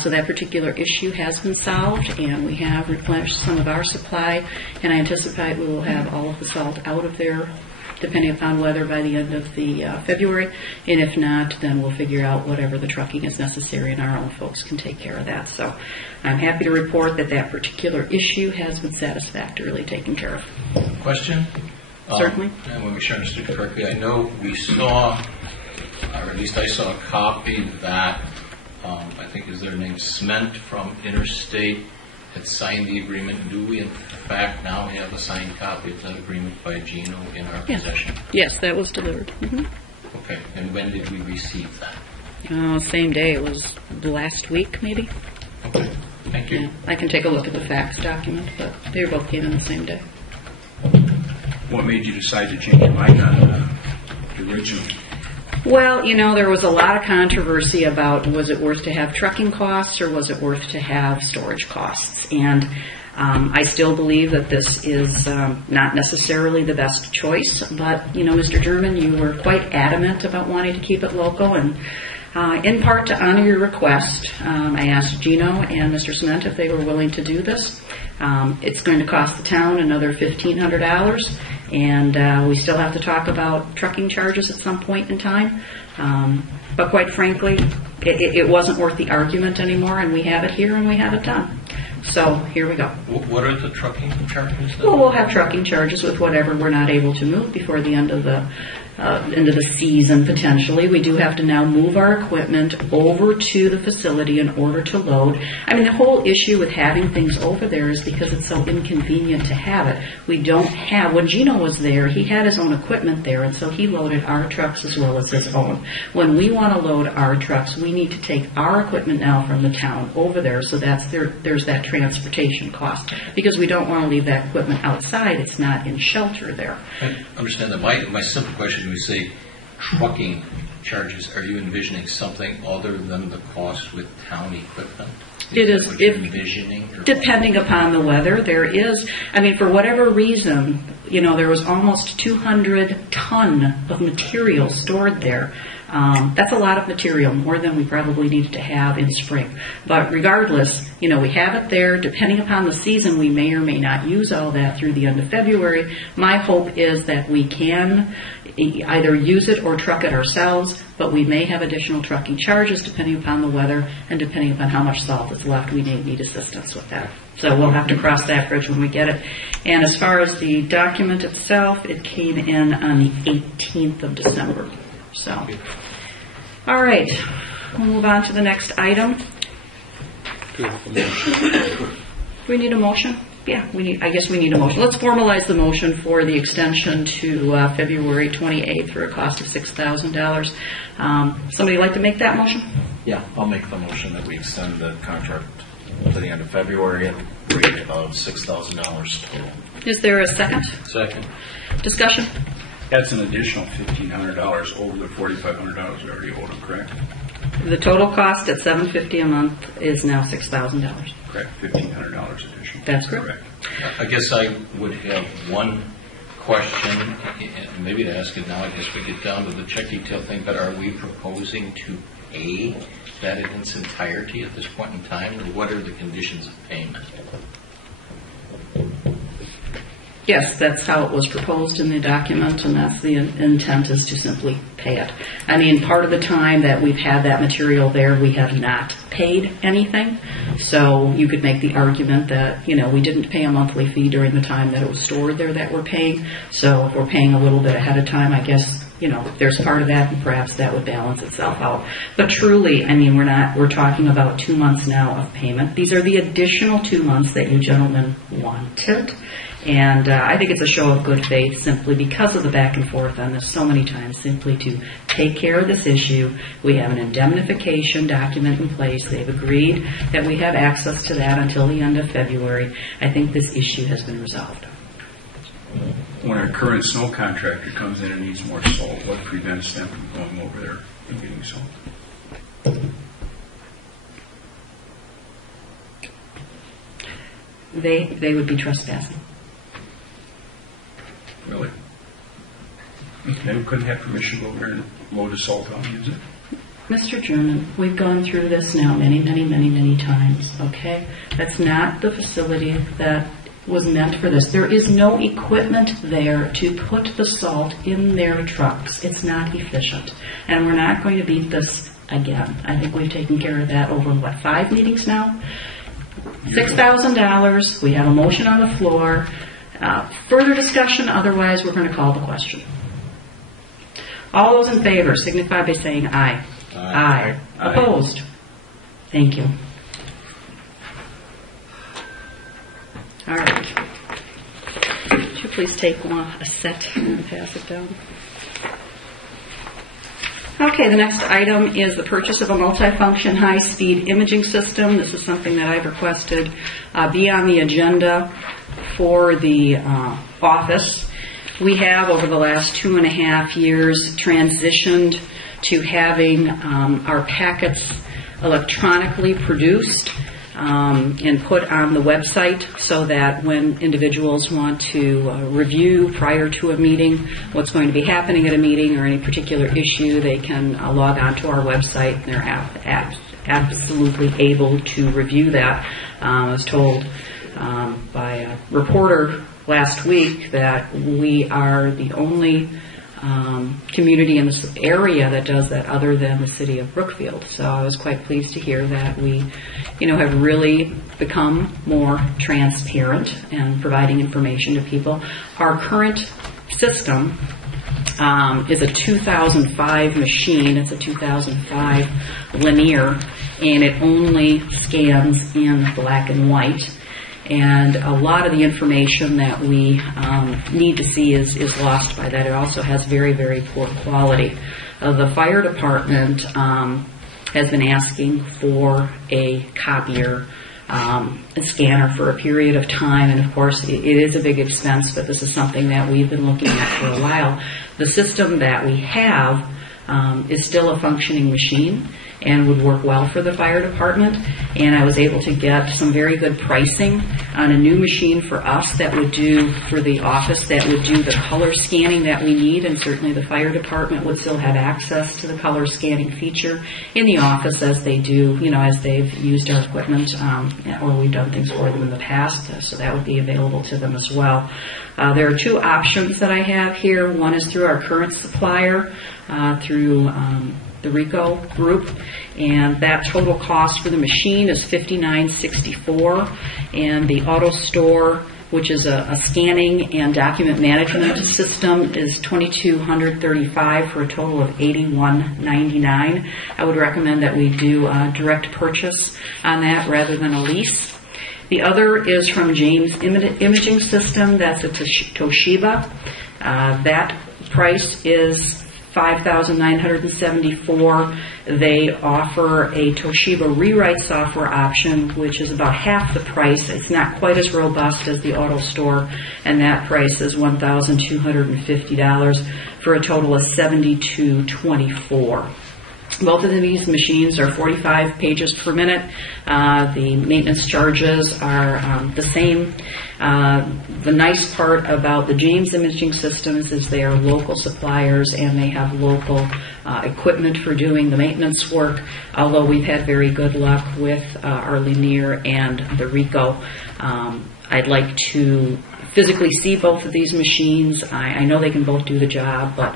So that particular issue has been solved, and we have replenished some of our supply, and I anticipate we will have all of the salt out of there, depending upon weather, by the end of the February. And if not, then we'll figure out whatever the trucking is necessary, and our own folks can take care of that. So I'm happy to report that that particular issue has been satisfactorily taken care of. Question? Certainly. I want to make sure I understood correctly. I know we saw, or at least I saw a copy that, I think is their name, Cement from Interstate had signed the agreement. Do we in fact now have a signed copy of that agreement by Gino in our possession? Yes, that was delivered. Okay, and when did we receive that? Same day. It was last week, maybe. Okay, thank you. Yeah, I can take a look at the fax document, but they both came in the same day. What made you decide to change your mind on the original? Well, there was a lot of controversy about, was it worth to have trucking costs or was it worth to have storage costs? And I still believe that this is not necessarily the best choice, but, Mr. German, you were quite adamant about wanting to keep it local, and in part to honor your request, I asked Gino and Mr. Cement if they were willing to do this. It's going to cost the town another $1,500, and we still have to talk about trucking charges at some point in time. But quite frankly, it wasn't worth the argument anymore, and we have it here and we have it done. So here we go. What are the trucking charges? Well, we'll have trucking charges with whatever we're not able to move before the end of the season, potentially. We do have to now move our equipment over to the facility in order to load. I mean, the whole issue with having things over there is because it's so inconvenient to have it. We don't have, when Gino was there, he had his own equipment there, and so he loaded our trucks as well as his own. When we want to load our trucks, we need to take our equipment now from the town over there, so there's that transportation cost, because we don't want to leave that equipment outside. It's not in shelter there. I understand that. My simple question, when we say trucking charges, are you envisioning something other than the cost with town equipment? It is, what you're envisioning? Depending upon the weather, there is, for whatever reason, there was almost 200 ton of material stored there. That's a lot of material, more than we probably needed to have in spring. But regardless, we have it there. Depending upon the season, we may or may not use all that through the end of February. My hope is that we can either use it or truck it ourselves, but we may have additional trucking charges depending upon the weather and depending upon how much salt is left. We may need assistance with that. So we'll have to cross that bridge when we get it. And as far as the document itself, it came in on the 18th of December. So, all right, we'll move on to the next item. Do we have a motion? Do we need a motion? yeah, I guess we need a motion. Let's formalize the motion for the extension to February 28th for a cost of $6,000. Somebody like to make that motion? Yeah, I'll make the motion that we extend the contract to the end of February at a rate of $6,000 total. Is there a second? Second. Discussion? That's an additional $1,500 over the $4,500 we already owed them, correct? The total cost at $750 a month is now $6,000. Correct, $1,500 additional. That's correct. I guess I would have one question, and maybe to ask it now. I guess we get down to the check detail thing, but are we proposing to pay that in its entirety at this point in time, or what are the conditions of payment? Yes, that's how it was proposed in the document, and that's the intent, is to simply pay it. I mean, part of the time that we've had that material there, we have not paid anything. So you could make the argument that, we didn't pay a monthly fee during the time that it was stored there that we're paying. So if we're paying a little bit ahead of time, I guess, there's part of that, and perhaps that would balance itself out. But truly, I mean, we're talking about 2 months now of payment. These are the additional 2 months that you gentlemen wanted. And I think it's a show of good faith simply because of the back and forth on this so many times, simply to take care of this issue. We have an indemnification document in place. They've agreed that we have access to that until the end of February. I think this issue has been resolved. When a current snow contractor comes in and needs more salt, what prevents them from going over there and getting salt? They would be trespassing. Really? They couldn't have permission to go over and load the salt on, is it? Mr. German, we've gone through this now many, many, many, many times, okay? That's not the facility that was meant for this. There is no equipment there to put the salt in their trucks. It's not efficient. And we're not going to beat this again. I think we've taken care of that over, 5 meetings now? $6,000. We have a motion on the floor. Further discussion, otherwise we're going to call the question. All those in favor signify by saying aye. Aye. Opposed? Thank you. All right. Would you please take a set and pass it down? Okay, the next item is the purchase of a multifunction high-speed imaging system. This is something that I've requested be on the agenda for the office. We have, over the last 2.5 years, transitioned to having our packets electronically produced and put on the website so that when individuals want to review prior to a meeting what's going to be happening at a meeting or any particular issue, they can log on to our website and they're absolutely able to review that. I was told by a reporter last week that we are the only community in this area that does that other than the city of Brookfield. So I was quite pleased to hear that we, have really become more transparent and providing information to people. Our current system is a 2005 machine. It's a 2005 linear, and it only scans in black and white. And a lot of the information that we need to see is lost by that. It also has very, very poor quality. The fire department has been asking for a copier, a scanner for a period of time, and of course it is a big expense, but this is something that we've been looking at for a while. The system that we have is still a functioning machine and would work well for the fire department, and I was able to get some very good pricing on a new machine for us that would do, for the office, that would do the color scanning that we need, and certainly the fire department would still have access to the color scanning feature in the office as they do, as they've used our equipment or we've done things for them in the past, so that would be available to them as well. There are 2 options that I have here. One is through our current supplier, through the Rico Group, and that total cost for the machine is $59.64, and the AutoStore, which is a scanning and document management system, is $2,235 for a total of $81.99. I would recommend that we do a direct purchase on that rather than a lease. The other is from James Imaging System. That's a Toshiba. That price is $5,974. They offer a Toshiba rewrite software option, which is about half the price. It's not quite as robust as the Auto Store, and that price is $1,250 for a total of $7,224. Both of these machines are 45 pages per minute. The maintenance charges are the same. The nice part about the James Imaging Systems is they are local suppliers and they have local equipment for doing the maintenance work, although we've had very good luck with our Linear and the Ricoh. I'd like to physically see both of these machines. I know they can both do the job, but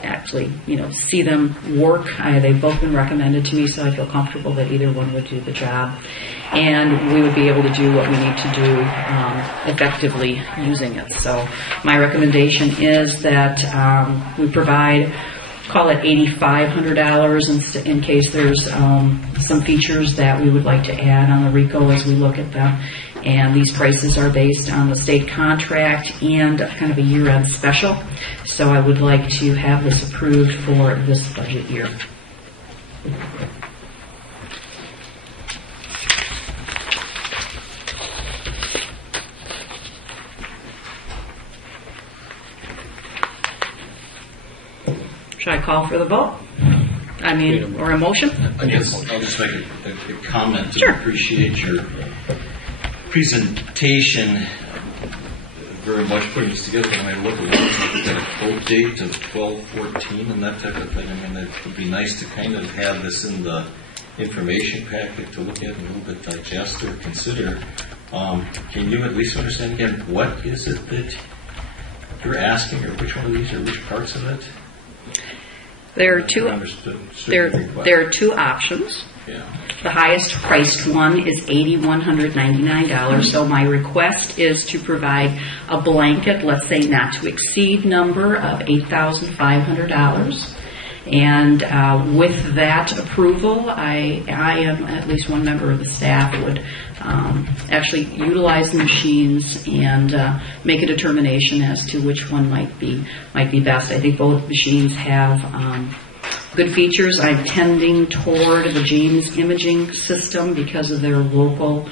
actually, see them work. They've both been recommended to me, so I feel comfortable that either one would do the job. And we would be able to do what we need to do effectively using it. So my recommendation is that we provide, call it $8,500 in case there's some features that we would like to add on the Ricoh as we look at them. And these prices are based on the state contract and kind of a year-end special. So I would like to have this approved for this budget year. Should I call for the vote? Or a motion? I guess I'll just make a comment to Sure. appreciate your presentation very much, putting this together. When I look at it, we've got a quote date of 12/14 and that type of thing. It would be nice to kind of have this in the information packet to look at and a little bit digest or consider. Can you at least understand again, what is it that you're asking, or which one of these, or which parts of it? There are two. Understood. There are two options. Yeah. The highest priced one is $8,199. So my request is to provide a blanket, let's say not to exceed number of $8,500. And with that approval, I and at least one member of the staff would actually utilize the machines and make a determination as to which one might be best. I think both machines have good features. I'm tending toward the James Imaging System because of their local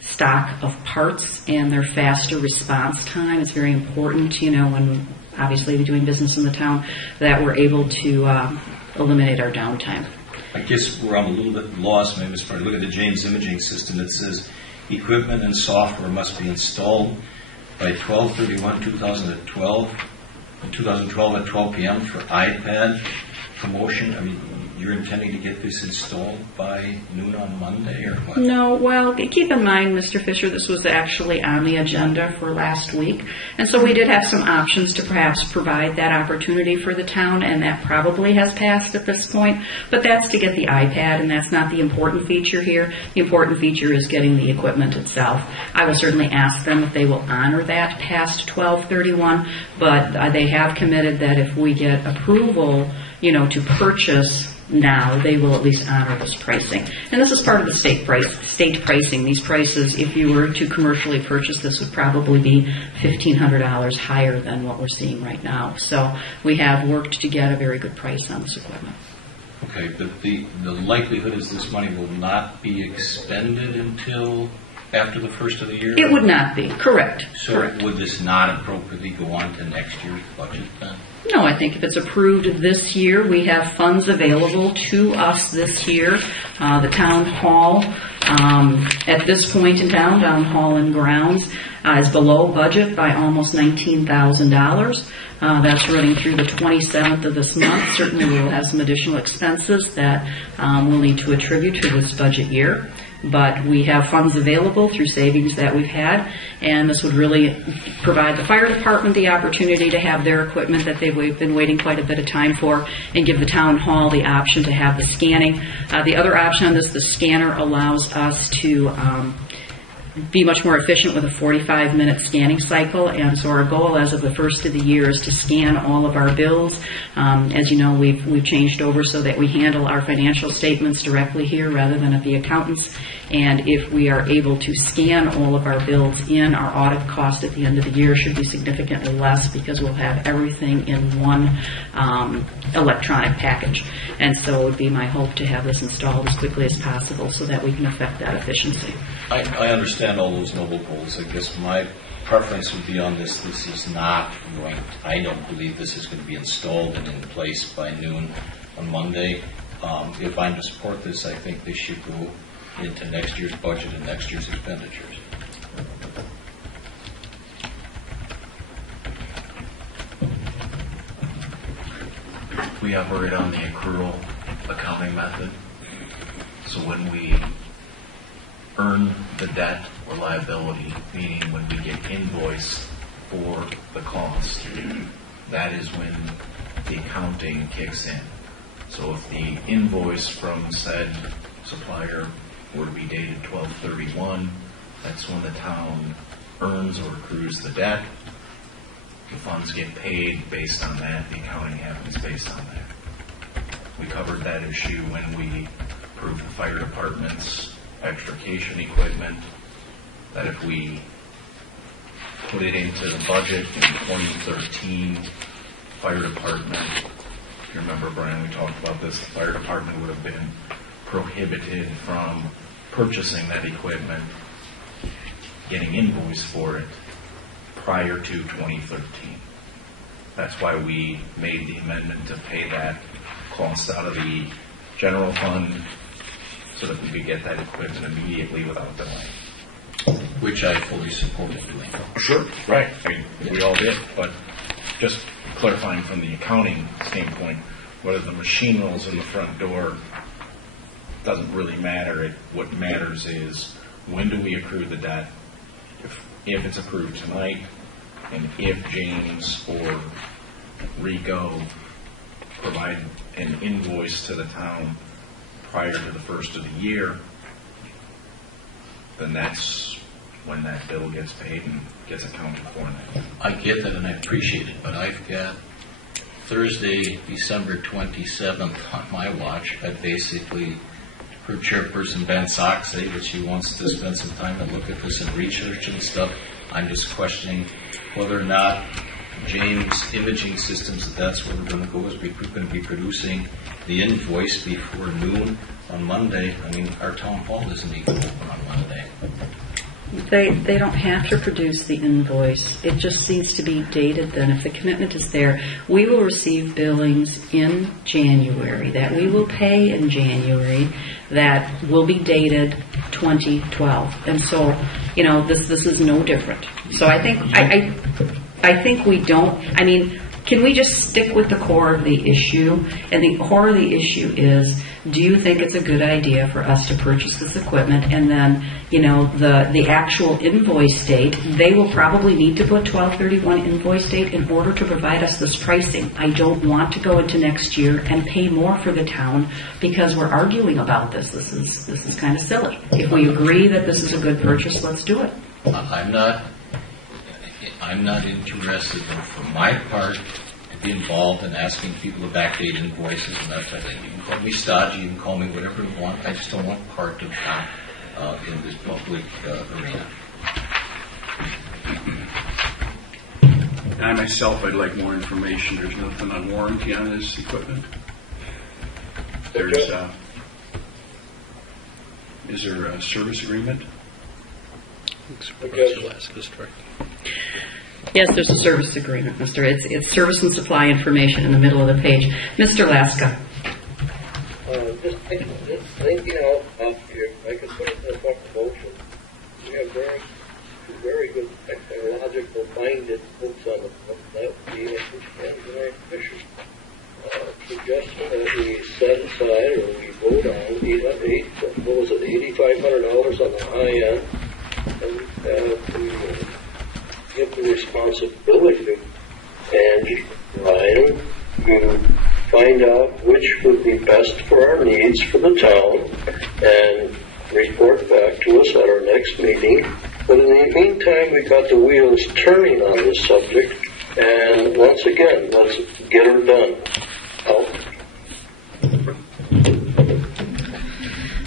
stock of parts and their faster response time. It's very important, when obviously we're doing business in the town, that we're able to eliminate our downtime. I guess where I'm a little bit lost, maybe, Mr. Look at the James Imaging System. It says equipment and software must be installed by 12/31/2012 at 12 p.m. for iPad promotion. You're intending to get this installed by noon on Monday, or what? No, well, keep in mind, Mr. Fisher, this was actually on the agenda for last week. And so we did have some options to perhaps provide that opportunity for the town, and that probably has passed at this point. But that's to get the iPad, and that's not the important feature here. The important feature is getting the equipment itself. I will certainly ask them if they will honor that past 12/31, but they have committed that if we get approval, to purchase now, they will at least honor this pricing. And this is part of the state pricing. These prices, if you were to commercially purchase this, would probably be $1,500 higher than what we're seeing right now. So we have worked to get a very good price on this equipment. Okay, but the likelihood is this money will not be expended until after the first of the year? It would not be, correct. So correct. Would this not appropriately go on to next year's budget then? No, I think if it's approved this year, we have funds available to us this year. The town hall, at this point in town hall and grounds, is below budget by almost $19,000. That's running through the 27th of this month. Certainly we will have some additional expenses that we'll need to attribute to this budget year. But we have funds available through savings that we've had, and this would really provide the fire department the opportunity to have their equipment that they've been waiting quite a bit of time for, and give the town hall the option to have the scanning. The other option on this, the scanner allows us to be much more efficient with a 45-minute scanning cycle. And so our goal as of the first of the year is to scan all of our bills. As you know, we've changed over so that we handle our financial statements directly here rather than at the accountants. And if we are able to scan all of our bills in, our audit cost at the end of the year should be significantly less because we'll have everything in one electronic package. And so it would be my hope to have this installed as quickly as possible so that we can affect that efficiency. I understand all those noble goals. I guess my preference would be on this. This is not going, I don't believe this is going to be installed and in place by noon on Monday. If I'm to support this, I think this should go into next year's budget and next year's expenditures. We operate on the accrual accounting method. So when we earn the debt or liability, meaning when we get invoiced for the cost, that is when the accounting kicks in. So if the invoice from said supplier were to be dated 12/31, that's when the town earns or accrues the debt. The funds get paid based on that. The accounting happens based on that. We covered that issue when we approved the fire department's extrication equipment, that if we put it into the budget in 2013, fire department, if you remember, Brian, we talked about this, the fire department would have been prohibited from purchasing that equipment, getting invoiced for it prior to 2013. That's why we made the amendment to pay that cost out of the general fund so that we could get that equipment immediately without delay. Which I fully supported doing. Sure. Right. I mean, we all did. But just clarifying from the accounting standpoint, whether the machine rolls in the front door doesn't really matter. What matters is when do we accrue the debt, if it's approved tonight, and if James or Rico provide an invoice to the town prior to the first of the year, then that's when that bill gets paid and gets accounted for. I get that and I appreciate it, but I've got Thursday, December 27th on my watch. I basically heard Chairperson Ben Sock say that she wants to spend some time and look at this and research and stuff. I'm just questioning whether or not James Imaging Systems, that's where we're going to go, is we're going to be producing the invoice before noon on Monday. I mean, our town hall isn't even open on Monday. They don't have to produce the invoice. It just needs to be dated then. If the commitment is there, we will receive billings in January that we will pay in January that will be dated 2012. And so, you know, this is no different. So I think we don't, I mean, can we just stick with the core of the issue? And the core of the issue is, do you think it's a good idea for us to purchase this equipment? And then, you know, the actual invoice date, they will probably need to put 12/31 invoice date in order to provide us this pricing. I don't want to go into next year and pay more for the town because we're arguing about this. This is kind of silly. If we agree that this is a good purchase, let's do it. I'm not interested, for my part, to be involved in asking people to backdate invoices and that type of thing. You can call me stodgy, you can call me whatever you want. I just don't want part of that in this public arena. I myself, I'd like more information. There's nothing on warranty on this equipment. Is there a service agreement? Yes, there's a service agreement, Mr. It's service and supply information in the middle of the page. Mr. Laska. Just thinking out here, I could put it in a fucking motion. We have very good technological minded folks on the book. That would be very efficient. Suggestion that we set aside or we vote on $8,500 on the high end, and we give the responsibility to Angie, Ryan, to find out which would be best for our needs for the town and report back to us at our next meeting But in the meantime, we got the wheels turning on this subject, and once again, let's get her done.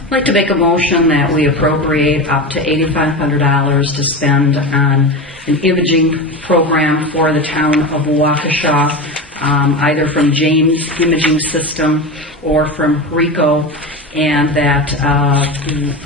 I'd like to make a motion that we appropriate up to $8,500 to spend on an imaging program for the town of Waukesha, either from James Imaging System or from RICO, and that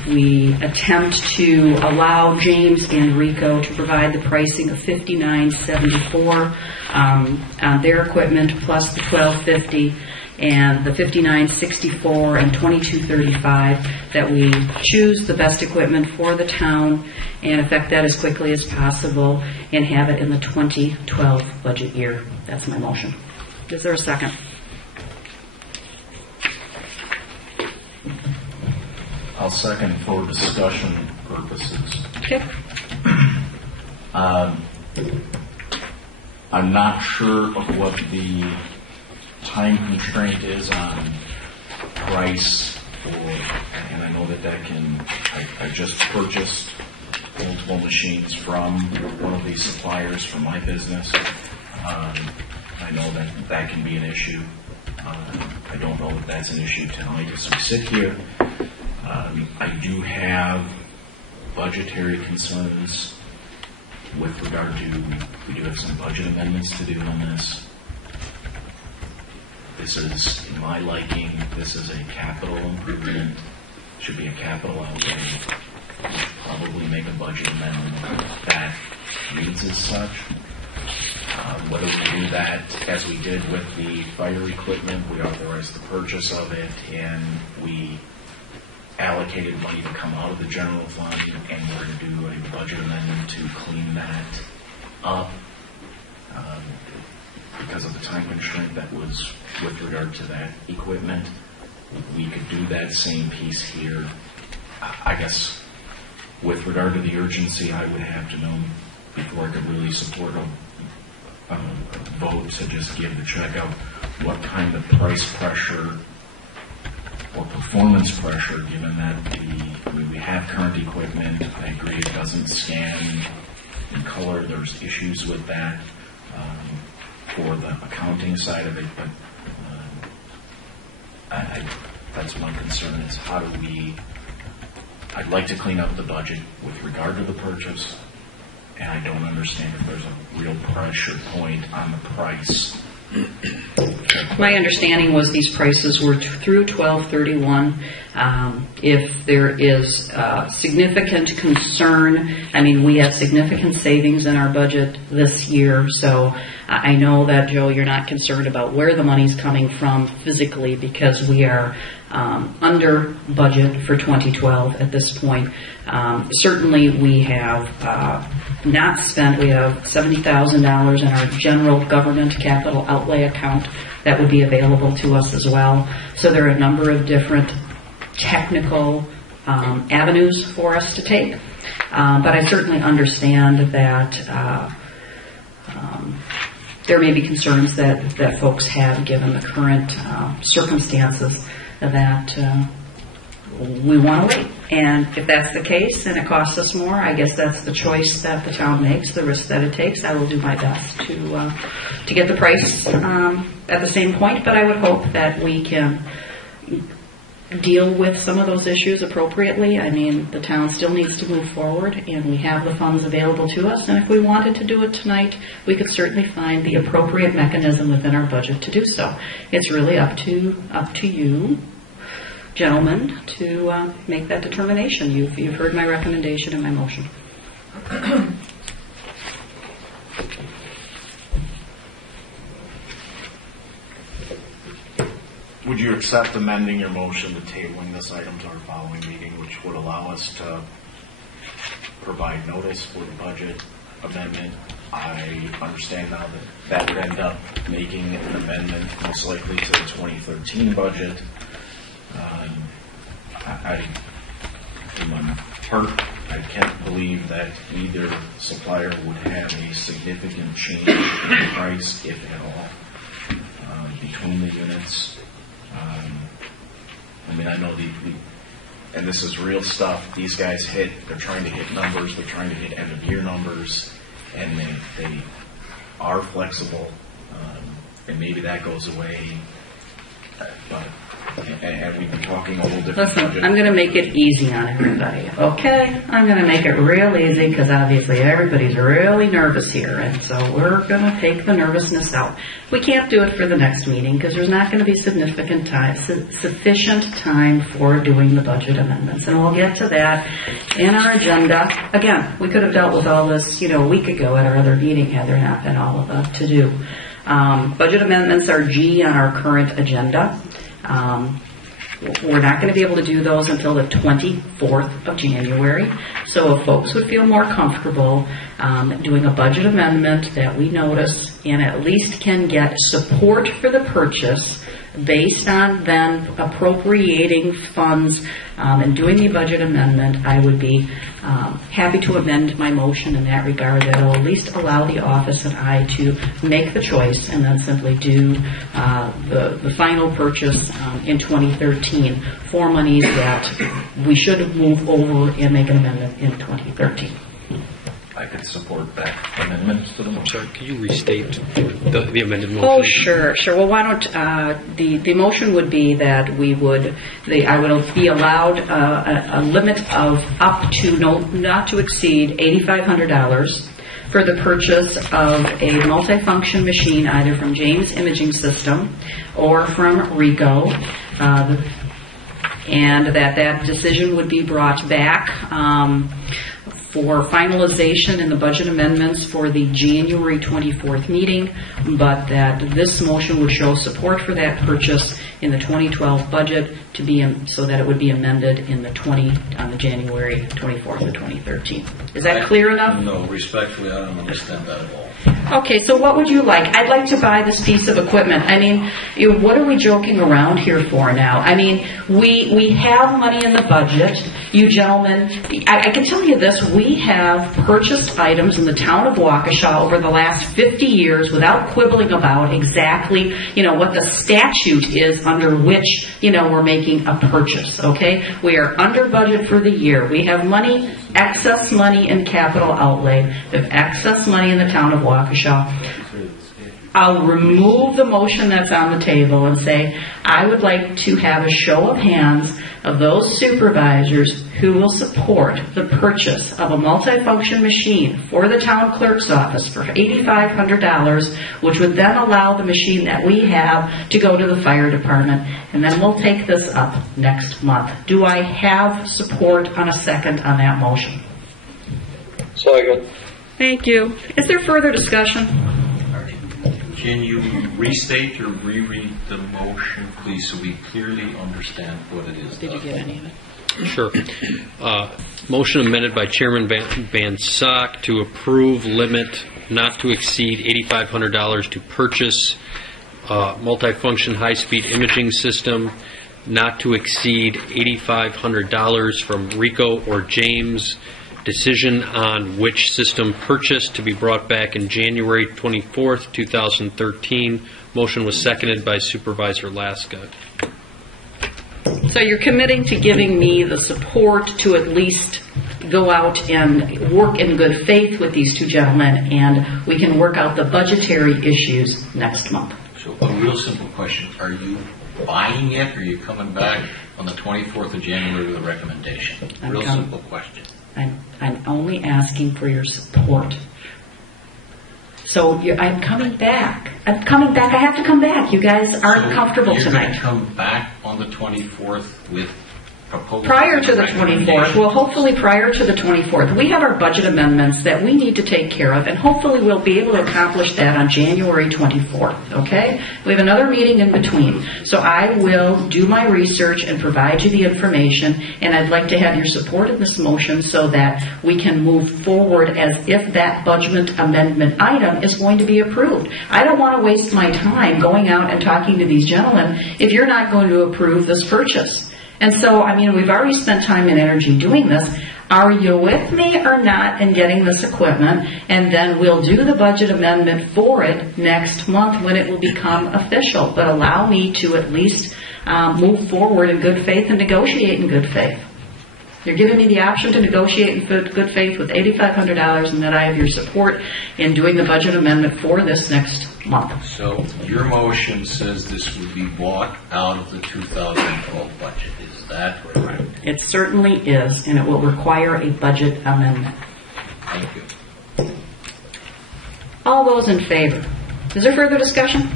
we attempt to allow James and RICO to provide the pricing of $59.74 on their equipment plus the $12.50 and the $59.64 and $22.35, that we choose the best equipment for the town and effect that as quickly as possible and have it in the 2012 budget year. That's my motion. Is there a second? I'll second for discussion purposes. Okay. I'm not sure of what the time constraint is on price for, and I know that I just purchased multiple machines from one of these suppliers for my business. I know that can be an issue. I don't know if that's an issue tonight as we sit here. I do have budgetary concerns with regard to, we do have some budget amendments to do on this. This is, in my liking, this is a capital improvement, should be a capital outlay. We should probably make a budget amendment that reads as such. Whether we do that as we did with the fire equipment, we authorized the purchase of it, and we allocated money to come out of the general fund, and we're going to do a budget amendment to clean that up because of the time constraint that was with regard to that equipment. We could do that same piece here. I guess with regard to the urgency, I would have to know before I could really support a vote to just give the check out what kind of price pressure or performance pressure, given that we have current equipment. I agree it doesn't scan in color. There's issues with that for the accounting side of it, but that's my concern is how do we, I'd like to clean up the budget with regard to the purchase, and I don't understand if there's a real pressure point on the price. My understanding was these prices were through 12/31. If there is significant concern, I mean, we have significant savings in our budget this year, so I know that, Joe, you're not concerned about where the money's coming from physically because we are under budget for 2012 at this point. Certainly we have not spent, we have $70,000 in our general government capital outlay account that would be available to us as well. So there are a number of different technical avenues for us to take. But I certainly understand that there may be concerns that folks have given the current circumstances that we want to wait. And if that's the case and it costs us more, I guess that's the choice that the town makes, the risk that it takes. I will do my best to get the price at the same point, but I would hope that we can deal with some of those issues appropriately. I mean, the town still needs to move forward, and we have the funds available to us, and if we wanted to do it tonight, we could certainly find the appropriate mechanism within our budget to do so. It's really up to you, gentlemen, to make that determination. You've heard my recommendation and my motion. Would you accept amending your motion to tabling this item to our following meeting, which would allow us to provide notice for the budget amendment? I understand now that would end up making an amendment most likely to the 2013 budget. In my heart, I can't believe that either supplier would have a significant change in price, if at all, between the units. I mean, I know and this is real stuff. These guys they're trying to hit numbers, they're trying to hit end of year numbers, and they are flexible, and maybe that goes away, but, and we've been talking a little different. Listen, budget. I'm going to make it easy on everybody, okay? I'm going to make it real easy because obviously everybody's really nervous here, and so we're going to take the nervousness out. We can't do it for the next meeting because there's not going to be sufficient time for doing the budget amendments, and we'll get to that in our agenda. Again, we could have dealt with all this, a week ago at our other meeting had there not been all of the to-do. Budget amendments are G on our current agenda. We're not going to be able to do those until the 24th of January. So if folks would feel more comfortable doing a budget amendment that we notice and at least can get support for the purchase based on then appropriating funds and doing the budget amendment, I would be happy to amend my motion in that regard. That will at least allow the office and I to make the choice and then simply do the final purchase in 2013 for monies that we should move over and make an amendment in 2013. I could support that amendment to the motion. I'm sorry, could you restate the amended motion? Oh, sure. Well, why don't the motion would be that I would be allowed a limit of up to not to exceed $8,500 for the purchase of a multifunction machine, either from James Imaging System or from Rico, and that decision would be brought back for finalization in the budget amendments for the January 24th meeting, but that this motion would show support for that purchase in the 2012 budget to be so that it would be amended on the January 24th of 2013. Is that clear enough? No, respectfully, I don't understand that at all. Okay, so what would you like? I'd like to buy this piece of equipment. I mean, what are we joking around here for now? I mean, we have money in the budget. You gentlemen, I can tell you this, we have purchased items in the town of Waukesha over the last 50 years without quibbling about exactly, what the statute is under which, we're making a purchase, okay? We are under budget for the year. We have money, excess money in capital outlay. We have excess money in the town of Waukesha. I'll remove the motion that's on the table and say, I would like to have a show of hands of those supervisors who will support the purchase of a multifunction machine for the town clerk's office for $8,500, which would then allow the machine that we have to go to the fire department, and then we'll take this up next month. Do I have support on a second on that motion? Second. Thank you. Is there further discussion? Can you restate or reread the motion, please, so we clearly understand what it is? Did you get any of it? Sure. Motion amended by Chairman Van Sock to approve limit not to exceed $8,500 to purchase multifunction high-speed imaging system, not to exceed $8,500 from Rico or James. Decision on which system purchased to be brought back in January 24th, 2013. Motion was seconded by Supervisor Laska. So you're committing to giving me the support to at least go out and work in good faith with these two gentlemen, and we can work out the budgetary issues next month. So a real simple question. Are you buying it, or are you coming back on the 24th of January with a recommendation? Real simple question. I'm only asking for your support. So I'm coming back. I have to come back. You guys aren't comfortable tonight. You're going to come back on the 24th with proposals? Prior to the 24th. Well, hopefully prior to the 24th. We have our budget amendments that we need to take care of, and hopefully we'll be able to accomplish that on January 24th, okay? We have another meeting in between. So I will do my research and provide you the information, and I'd like to have your support in this motion so that we can move forward as if that budget amendment item is going to be approved. I don't want to waste my time going out and talking to these gentlemen if you're not going to approve this purchase. And so, we've already spent time and energy doing this. Are you with me or not in getting this equipment? And then we'll do the budget amendment for it next month when it will become official. But allow me to at least move forward in good faith and negotiate in good faith. You're giving me the option to negotiate in good faith with $8,500 and that I have your support in doing the budget amendment for this next month. So your motion says this would be bought out of the 2012 budget. Is that correct? It certainly is, and it will require a budget amendment. Thank you. All those in favor? Is there further discussion?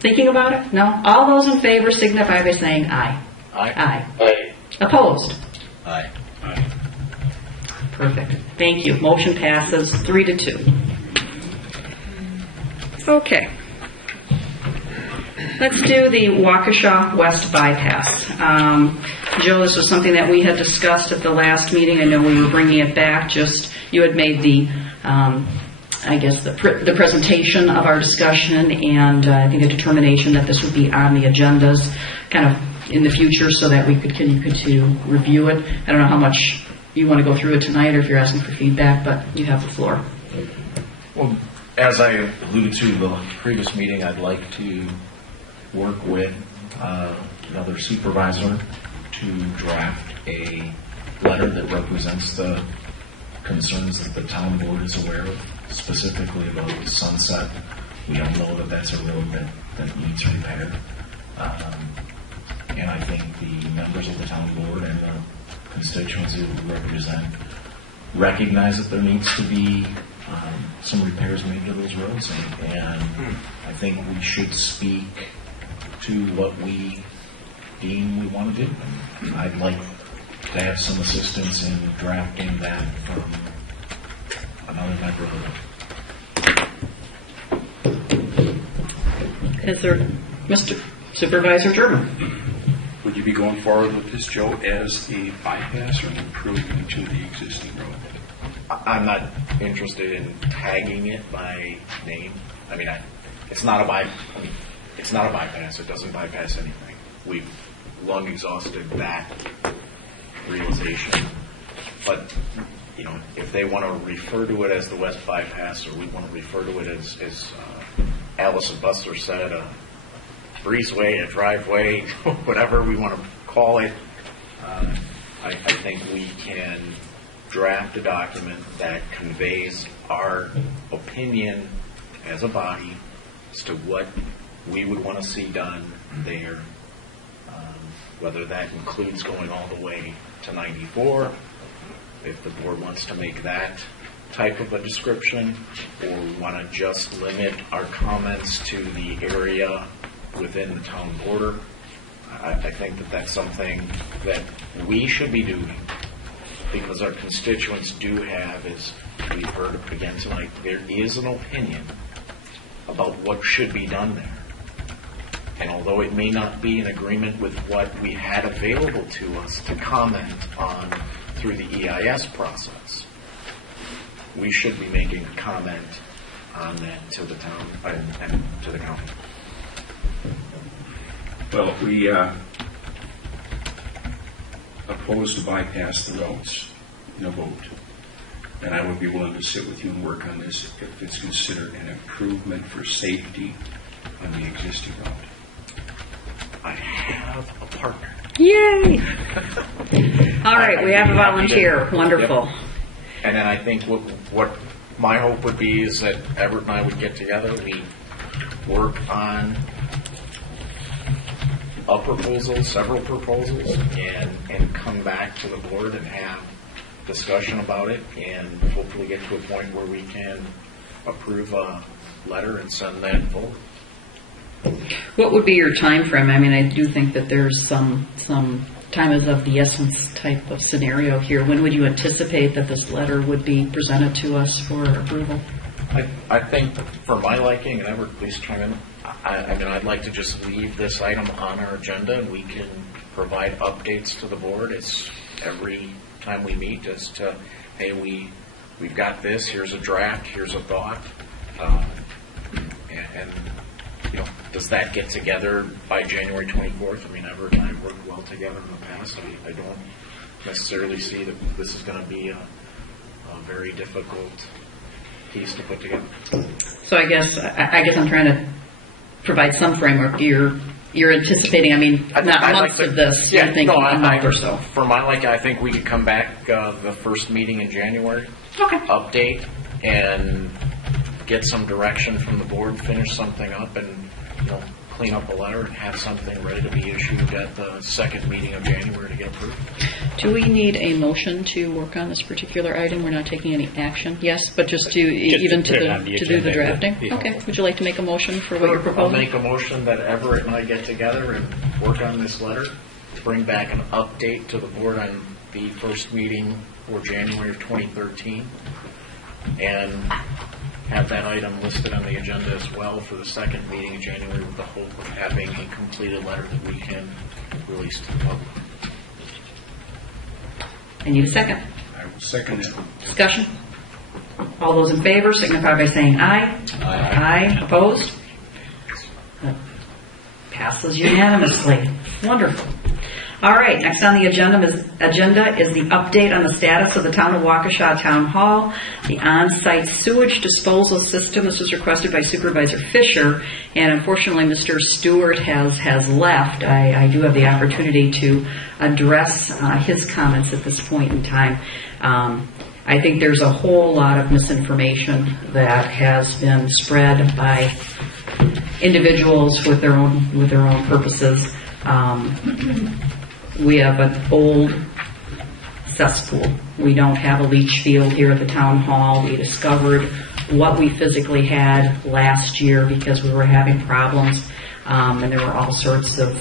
Thinking about it? No? All those in favor signify by saying aye. Aye. Aye. Aye. Opposed? Aye. Perfect. Thank you. Motion passes 3-2. Okay. Let's do the Waukesha West bypass. Joe, this was something that we had discussed at the last meeting. I know we were bringing it back. Just you had made the, the presentation of our discussion, and I think a determination that this would be on the agendas, kind of in the future, so that we could continue to review it. I don't know how much you want to go through it tonight, or if you're asking for feedback, but you have the floor. Well, as I alluded to the previous meeting, I'd like to work with another supervisor to draft a letter that represents the concerns that the town board is aware of, specifically about the Sunset. We all know that that's a road that needs repair. And I think the members of the town board and the constituents who we represent recognize that there needs to be some repairs made to those roads, and I think we should speak to what we deem we want to do. And I'd like to have some assistance in drafting that from another member of the Is there, Mr. Supervisor German? Would you be going forward with this, Joe, as a bypass or an improvement to the existing road? I'm not interested in tagging it by name. I mean, it's not a bypass. It doesn't bypass anything. We've long exhausted that realization. But if they want to refer to it as the West Bypass, or we want to refer to it as Alice and Buster said, a breezeway, a driveway, whatever we want to call it, I think we can draft a document that conveys our opinion as a body as to what we would want to see done there, whether that includes going all the way to 94, if the board wants to make that type of a description, or we want to just limit our comments to the area within the town border. I think that that's something that we should be doing, because our constituents do have, as we've heard again tonight, there is an opinion about what should be done there. And although it may not be in agreement with what we had available to us to comment on through the EIS process, we should be making a comment on that to the town and to the county. Well, if we oppose to bypass the roads in a vote, then I would be willing to sit with you and work on this if it's considered an improvement for safety on the existing road. I have a partner. Yay! All right, we have a volunteer. Wonderful. Yep. And then I think what my hope would be is that Everett and I would get together, we work on a proposal, several proposals, and come back to the board and have discussion about it, and hopefully get to a point where we can approve a letter and send that forward. What would be your time frame? I mean, I do think that there's some time is of the essence type of scenario here. When would you anticipate that this letter would be presented to us for approval? I think for my liking, and Everett, please chime in, I mean, I'd like to just leave this item on our agenda, and we can provide updates to the board as every time we meet as to, hey, we've got this, here's a draft, here's a thought, and does that get together by January 24th? I mean, Everett and I have worked well together in the past. I don't necessarily see that this is going to be a very difficult piece to put together. So I guess I'm trying to provide some framework. You're you're anticipating, I mean, not I'd months like to- of this, Yeah, you're thinking no, a month or so. For my liking, I think we could come back the first meeting in January, Okay. update, and get some direction from the board, finish something up, and, clean up a letter and have something ready to be issued at the second meeting of January to get approved. Do we need a motion to work on this particular item? We're not taking any action? Yes, but just to, even to put it on the to do the agenda, drafting? yeah. Okay. Would you like to make a motion for what you're I'll proposing? make a motion that Everett and I get together and work on this letter to bring back an update to the board on the first meeting for January of 2013, and have that item listed on the agenda as well for the second meeting in January, with the hope of having a completed letter that we can release to the public. I need a second. I will second it. Discussion? All those in favor signify by saying aye. Aye. Opposed? That passes unanimously. Wonderful. All right, next on the agenda is the update on the status of the Town of Waukesha Town Hall, the on-site sewage disposal system. This was requested by Supervisor Fisher, and unfortunately Mr. Stewart has left. I do have the opportunity to address his comments at this point in time. I think there's a whole lot of misinformation that has been spread by individuals with their own purposes. We have an old cesspool. We don't have a leach field here at the town hall. We discovered what we physically had last year because we were having problems, and there were all sorts of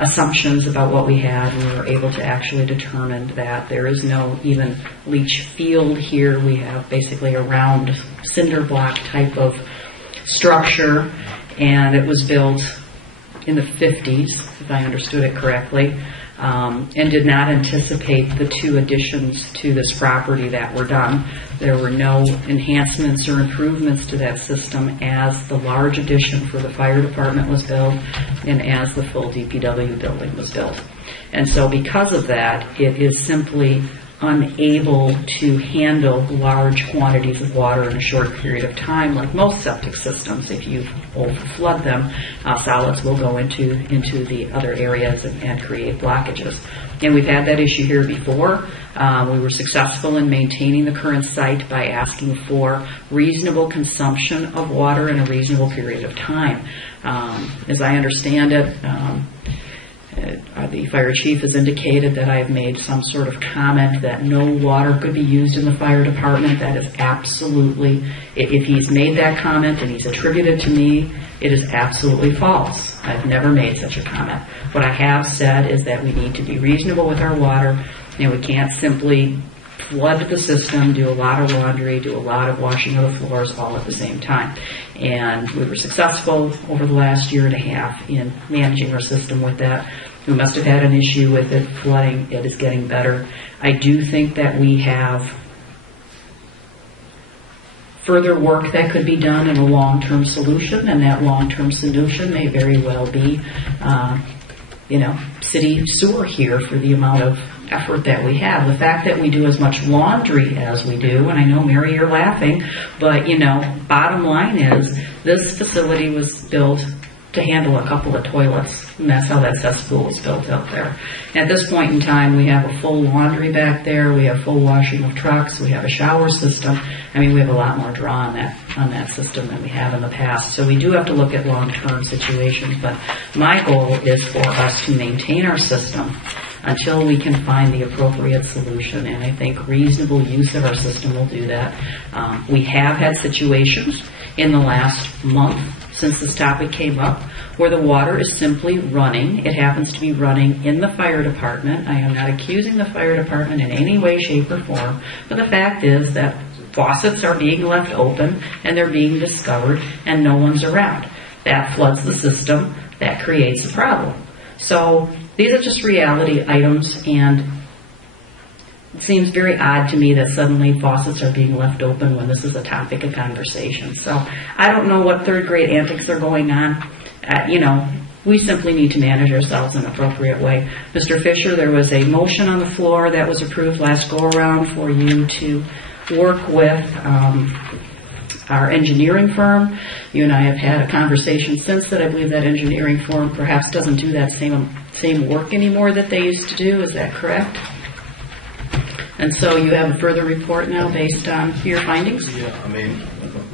assumptions about what we had, and we were able to actually determine that there is no even leach field here. We have basically a round cinder block type of structure, and it was built in the 50s, if I understood it correctly, and did not anticipate the two additions to this property that were done. There were no enhancements or improvements to that system as the large addition for the fire department was built and as the full DPW building was built. And so because of that, it is simply unable to handle large quantities of water in a short period of time. Like most septic systems, if you overflood them, solids will go into the other areas and create blockages. And we've had that issue here before. We were successful in maintaining the current site by asking for reasonable consumption of water in a reasonable period of time. As I understand it, the fire chief has indicated that I've made some sort of comment that no water could be used in the fire department. That is absolutely, if he's made that comment and he's attributed to me, it is absolutely false. I've never made such a comment. What I have said is that we need to be reasonable with our water, and we can't simply flood the system, do a lot of laundry, do a lot of washing of the floors all at the same time. And we were successful over the last year and a half in managing our system with that. We must have had an issue with it flooding. It is getting better. I do think that we have further work that could be done in a long-term solution, and that long-term solution may very well be, city sewer here for the amount of effort that we have. The fact that we do as much laundry as we do, and I know, Mary, you're laughing, but, bottom line is this facility was built to handle a couple of toilets, and that's how that cesspool was built up there. At this point in time, we have a full laundry back there, we have full washing of trucks, we have a shower system. I mean, we have a lot more draw on that system than we have in the past. So we do have to look at long-term situations, but my goal is for us to maintain our system until we can find the appropriate solution, and I think reasonable use of our system will do that. We have had situations in the last month since this topic came up where the water is simply running. It happens to be running in the fire department. I am not accusing the fire department in any way, shape, or form, but the fact is that faucets are being left open and they're being discovered and no one's around. That floods the system. That creates a problem. So these are just reality items, and it seems very odd to me that suddenly faucets are being left open when this is a topic of conversation. So I don't know what third grade antics are going on. We simply need to manage ourselves in an appropriate way. Mr. Fisher, there was a motion on the floor that was approved last go around for you to work with our engineering firm. You and I have had a conversation since that. I believe that engineering firm perhaps doesn't do that same work anymore that they used to do. Is that correct? And so you have a further report now based on your findings? Yeah, I mean,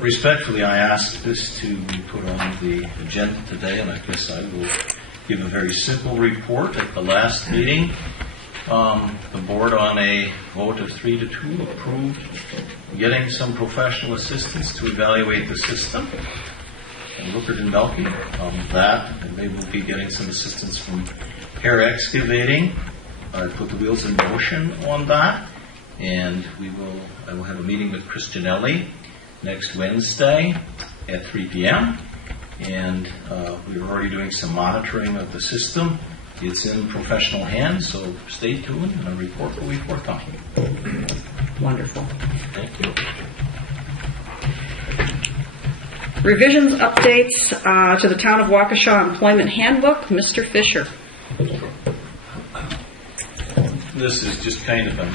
respectfully, I asked this to be put on the agenda today, and I guess I will give a very simple report. At the last meeting, the board on a vote of 3-2 approved getting some professional assistance to evaluate the system. And Rupert and Melky, and they will be getting some assistance from Air Excavating. I put the wheels in motion on that, and I will have a meeting with Chris Janelli next Wednesday at 3 p.m. And we're already doing some monitoring of the system. It's in professional hands, so stay tuned, and a report will be forthcoming. Wonderful. Thank you. Revisions, updates to the Town of Waukesha Employment Handbook. Mr. Fisher. This is just kind of an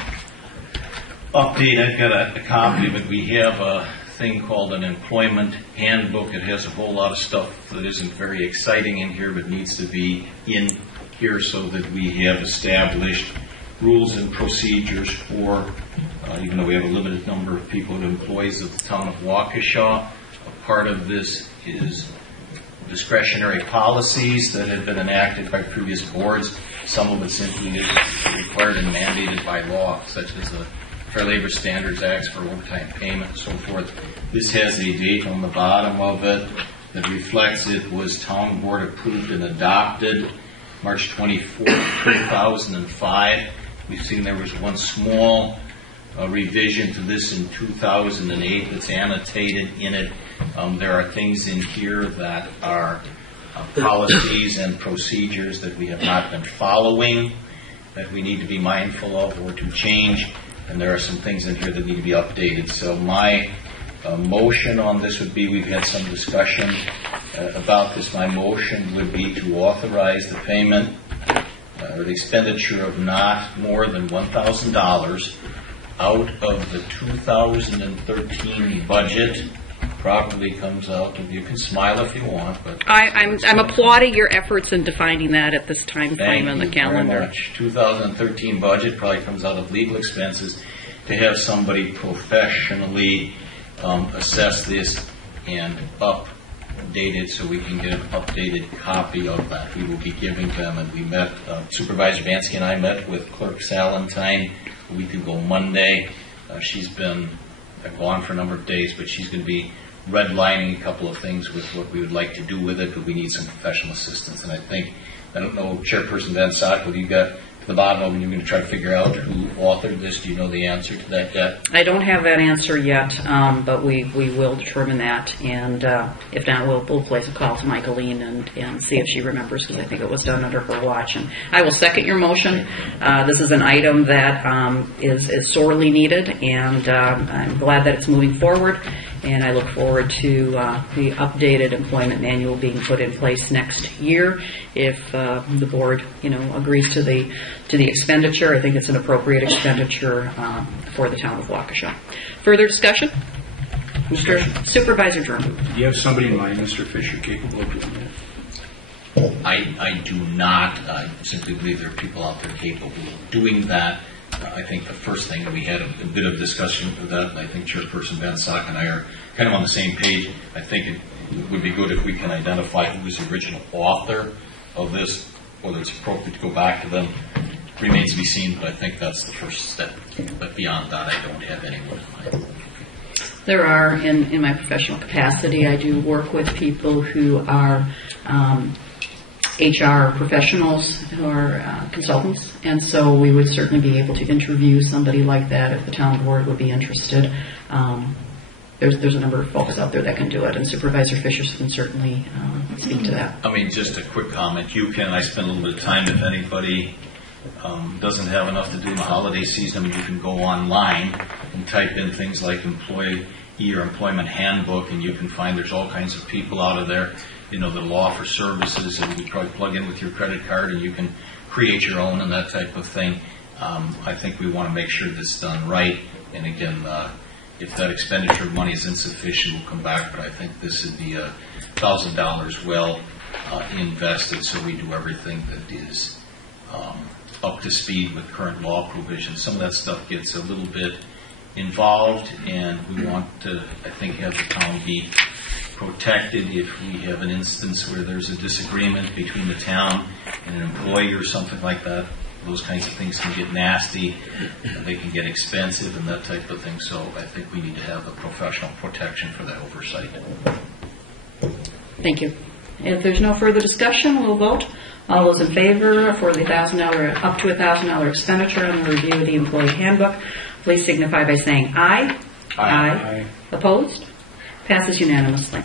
update. I've got a copy of it. We have a thing called an employment handbook. It has a whole lot of stuff that isn't very exciting in here, but needs to be in here so that we have established rules and procedures for, even though we have a limited number of people and employees of the Town of Waukesha. A part of this is discretionary policies that have been enacted by previous boards. Some of it simply is required and mandated by law, such as the Fair Labor Standards Acts for overtime payment and so forth. This has a date on the bottom of it that reflects it was town board approved and adopted March 24, 2005. We've seen there was one small revision to this in 2008 that's annotated in it. There are things in here that are policies and procedures that we have not been following that we need to be mindful of or to change, and there are some things in here that need to be updated. So my motion on this would be, we've had some discussion about this. My motion would be to authorize the payment or the expenditure of not more than $1,000 out of the 2013 budget. Probably comes out, and you can smile if you want, but I'm applauding your efforts in defining that at this time frame on the calendar. Very much. 2013 budget probably comes out of legal expenses to have somebody professionally assess this and update it so we can get an updated copy of that. We will be giving them, and we met, Supervisor Bansky and I met with Clerk Salentine a week ago Monday. She's been gone for a number of days, but she's going to be redlining a couple of things with what we would like to do with it, but we need some professional assistance. And I don't know, Chairperson Van Sock, what you got to the bottom of it, you're going to try to figure out who authored this. Do you know the answer to that yet? I don't have that answer yet, but we will determine that. And if not, we'll place a call to Michaeline and see if she remembers, because I think it was done under her watch. And I will second your motion. This is an item that is sorely needed, and I'm glad that it's moving forward. And I look forward to the updated employment manual being put in place next year. If the board, agrees to the expenditure, I think it's an appropriate expenditure for the town of Waukesha. Further discussion? Mr. Supervisor Durham. Do you have somebody in mind, Mr. Fisher, capable of doing that? I do not. I simply believe there are people out there capable of doing that. I think the first thing, we had a bit of discussion with that, and I think Chairperson Van Sock and I are kind of on the same page. I think it would be good if we can identify who was the original author of this, whether it's appropriate to go back to them. Remains to be seen, but I think that's the first step. But beyond that, I don't have anyone in mind. There are, in my professional capacity, I do work with people who are HR professionals who are consultants, and so we would certainly be able to interview somebody like that if the town board would be interested. There's a number of folks out there that can do it, and Supervisor Fisher can certainly speak to that. I mean, just a quick comment. I spend a little bit of time, if anybody doesn't have enough to do in the holiday season, you can go online and type in things like employee or employment handbook, and you can find there's all kinds of people out of there, that offer services, and you probably plug in with your credit card and you can create your own and that type of thing. I think we want to make sure that's done right. And again, if that expenditure of money is insufficient, we'll come back, but I think this would be $1,000 well invested, so we do everything that is up to speed with current law provisions. Some of that stuff gets a little bit involved, and we want to, I think, have the town be protected if we have an instance where there's a disagreement between the town and an employee or something like that. Those kinds of things can get nasty, and they can get expensive and that type of thing. So I think we need to have a professional protection for that oversight. Thank you. If there's no further discussion, we'll vote. All those in favor for the $1,000, up to $1,000 expenditure on the review of the employee handbook, please signify by saying aye. Aye. Opposed? Passes unanimously.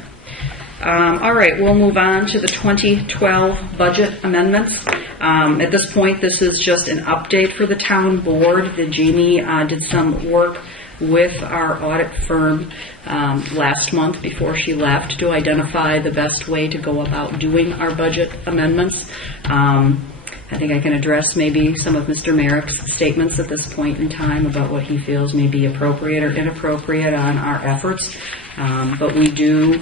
All right, we'll move on to the 2012 budget amendments. At this point, this is just an update for the town board. Jamie did some work with our audit firm last month before she left to identify the best way to go about doing our budget amendments. I think I can address maybe some of Mr. Merrick's statements at this point in time about what he feels may be appropriate or inappropriate on our efforts. But we do,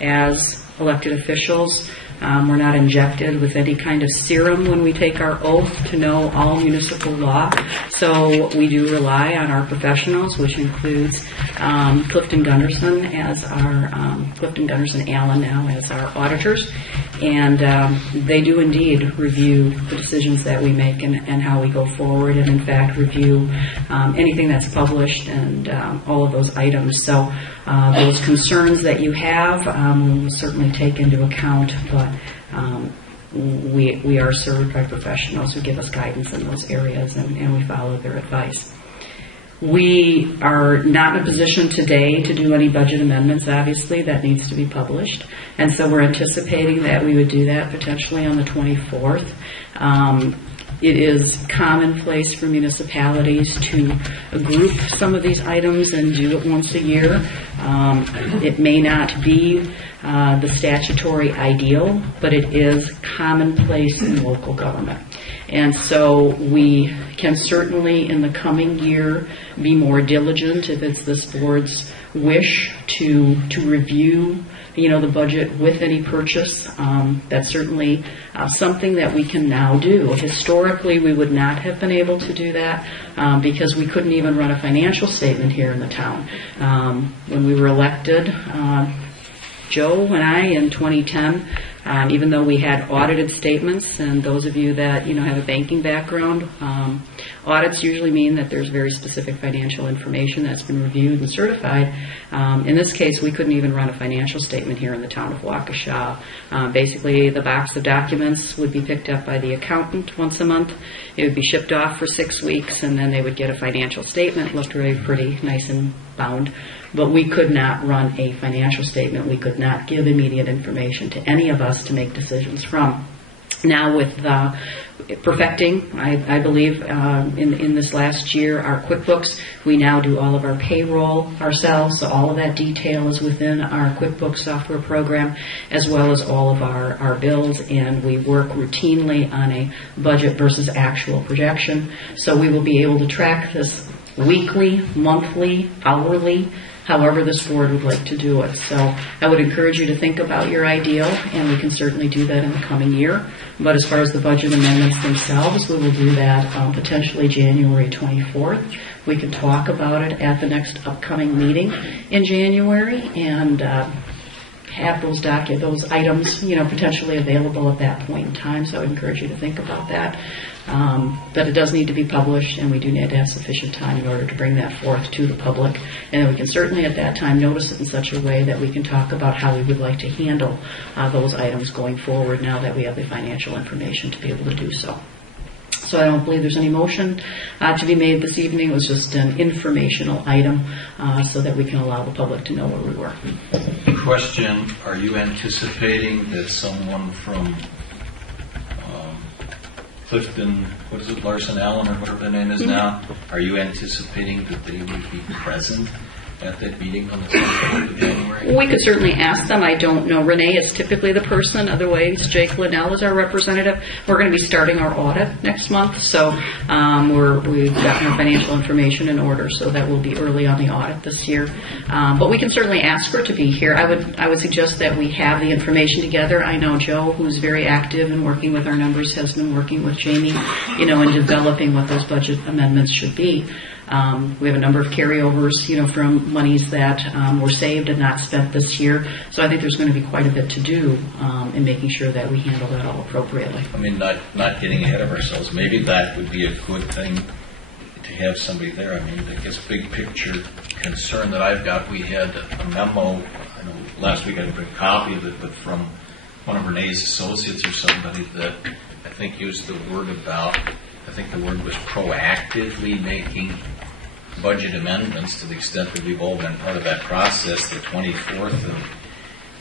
as elected officials, we're not injected with any kind of serum when we take our oath to know all municipal law. So we do rely on our professionals, which includes Clifton Gunderson as our Clifton Gunderson Allen now as our auditors, and they do indeed review the decisions that we make and how we go forward, and in fact review anything that's published and all of those items. So those concerns that you have we will certainly take into account, but we are served by professionals who give us guidance in those areas, and we follow their advice. We are not in a position today to do any budget amendments, obviously. That needs to be published. And so we're anticipating that we would do that potentially on the 24th. It is commonplace for municipalities to group some of these items and do it once a year. It may not be the statutory ideal, but it is commonplace in local government. And so we can certainly in the coming year be more diligent if it's this board's wish to review the budget with any purchase. That's certainly something that we can now do. Historically, we would not have been able to do that because we couldn't even run a financial statement here in the town. When we were elected, Joe and I in 2010, even though we had audited statements, and those of you that have a banking background, audits usually mean that there's very specific financial information that's been reviewed and certified. In this case, we couldn't even run a financial statement here in the town of Waukesha. Basically, the box of documents would be picked up by the accountant once a month. It would be shipped off for 6 weeks, and then they would get a financial statement. Looked really pretty nice and bound. But we could not run a financial statement. We could not give immediate information to any of us to make decisions from. Now with perfecting, I believe, in this last year, our QuickBooks, we now do all of our payroll ourselves, so all of that detail is within our QuickBooks software program, as well as all of our bills, and we work routinely on a budget versus actual projection. So we will be able to track this weekly, monthly, hourly, however this board would like to do it. So I would encourage you to think about your ideal, and we can certainly do that in the coming year. But as far as the budget amendments themselves, we will do that potentially January 24th. We can talk about it at the next upcoming meeting in January and have those items, potentially available at that point in time. So I would encourage you to think about that. But it does need to be published, and we do need to have sufficient time in order to bring that forth to the public. And we can certainly at that time notice it in such a way that we can talk about how we would like to handle those items going forward now that we have the financial information to be able to do so. So I don't believe there's any motion to be made this evening. It was just an informational item so that we can allow the public to know where we were. Question, are you anticipating that someone from Clifton, what is it, Larson Allen or whatever the name is now, are you anticipating that they would be present at that meeting on the 24th of January? We could certainly ask them. I don't know. Renee is typically the person. Otherwise, Jake Linnell is our representative. We're going to be starting our audit next month, so we've gotten our financial information in order, so that will be early on the audit this year. But we can certainly ask her to be here. I would suggest that we have the information together. I know Joe, who's very active in working with our numbers, has been working with Jamie, in developing what those budget amendments should be. We have a number of carryovers, from monies that were saved and not spent this year. So I think there's going to be quite a bit to do in making sure that we handle that all appropriately. I mean, not getting ahead of ourselves. Maybe that would be a good thing to have somebody there. I mean, I guess big picture concern that I've got, we had a memo, I know last week I didn't bring a copy of it, but from one of Renee's associates or somebody that I think used the word about, I think the word was proactively making budget amendments to the extent that we've all been part of that process. The 24th of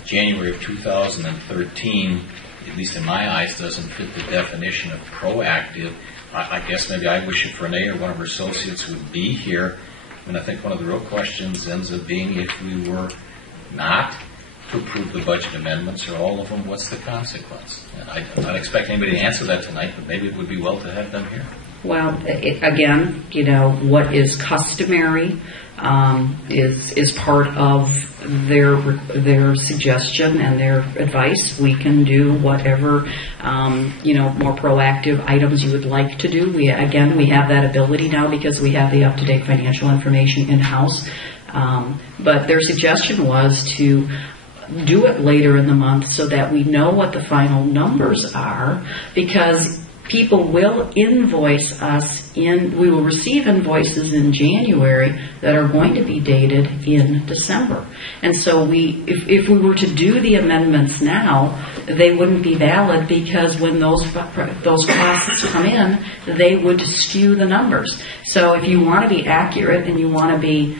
January of 2013, at least in my eyes, doesn't fit the definition of proactive. I guess maybe I wish if Renee or one of her associates would be here. I mean, I think one of the real questions ends up being if we were not to approve the budget amendments or all of them, what's the consequence? And I'm not expecting anybody to answer that tonight, but maybe it would be well to have them here. Well, again, what is customary is part of their suggestion and their advice. We can do whatever more proactive items you would like to do. We have that ability now because we have the up-to-date financial information in-house. But their suggestion was to do it later in the month so that we know what the final numbers are, because people will invoice us we will receive invoices in January that are going to be dated in December. And so if we were to do the amendments now, they wouldn't be valid because when those costs come in, they would skew the numbers. So if you want to be accurate and you want to be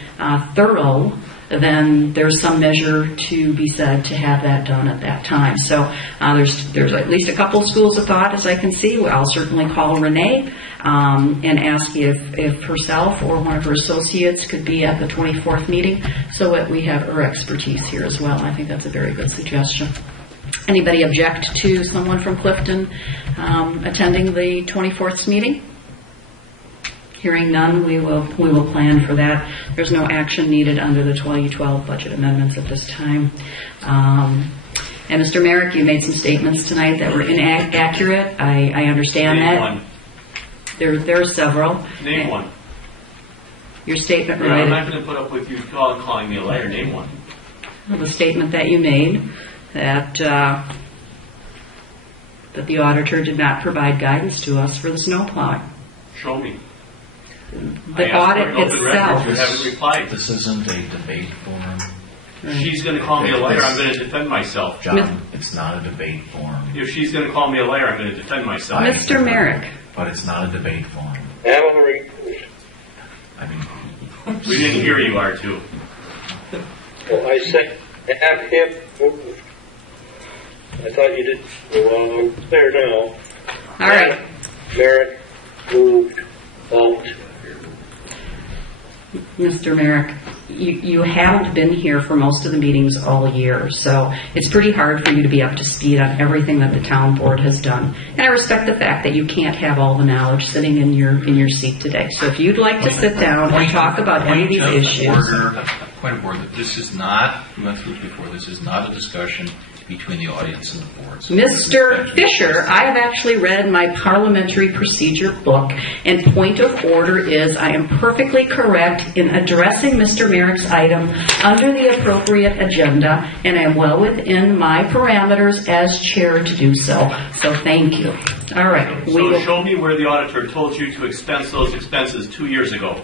thorough, then there's some measure to be said to have that done at that time. So there's at least a couple of schools of thought, as I can see. I'll certainly call Renee and ask if herself or one of her associates could be at the 24th meeting so that we have her expertise here as well. I think that's a very good suggestion. Anybody object to someone from Clifton attending the 24th meeting? Hearing none, we will plan for that. There's no action needed under the 2012 budget amendments at this time. And Mr. Merrick, you made some statements tonight that were inaccurate. I understand Name that. one. There are several. Name one. Your statement I'm related. not going to put up with you calling me a liar. Name one. The statement that you made that the auditor did not provide guidance to us for the snow plowing. Show me. The audit itself. You haven't replied. This isn't a debate forum. She's going to call me a liar. I'm going to defend myself. John, it's not a debate forum. If she's going to call me a liar, I'm going to defend myself. Mr. Merrick. But it's not a debate forum. Valerie, I mean, We didn't hear you, R2. well, I said, have him move. I thought you did. Well, I'm clear now. All right. Merrick moved out. Mr. Merrick, you haven't been here for most of the meetings all year, so it's pretty hard for you to be up to speed on everything that the town board has done. And I respect the fact that you can't have all the knowledge sitting in your seat today. So if you'd like to sit down and talk about any of these issues. Point of order, that this is not, we went through it before, this is not a discussion between the audience and the board. So Mr. Fisher, I have actually read my parliamentary procedure book, and point of order is I am perfectly correct in addressing Mr. Merrick's item under the appropriate agenda, and I am well within my parameters as chair to do so. So thank you. All right. So show me where the auditor told you to expense those expenses 2 years ago.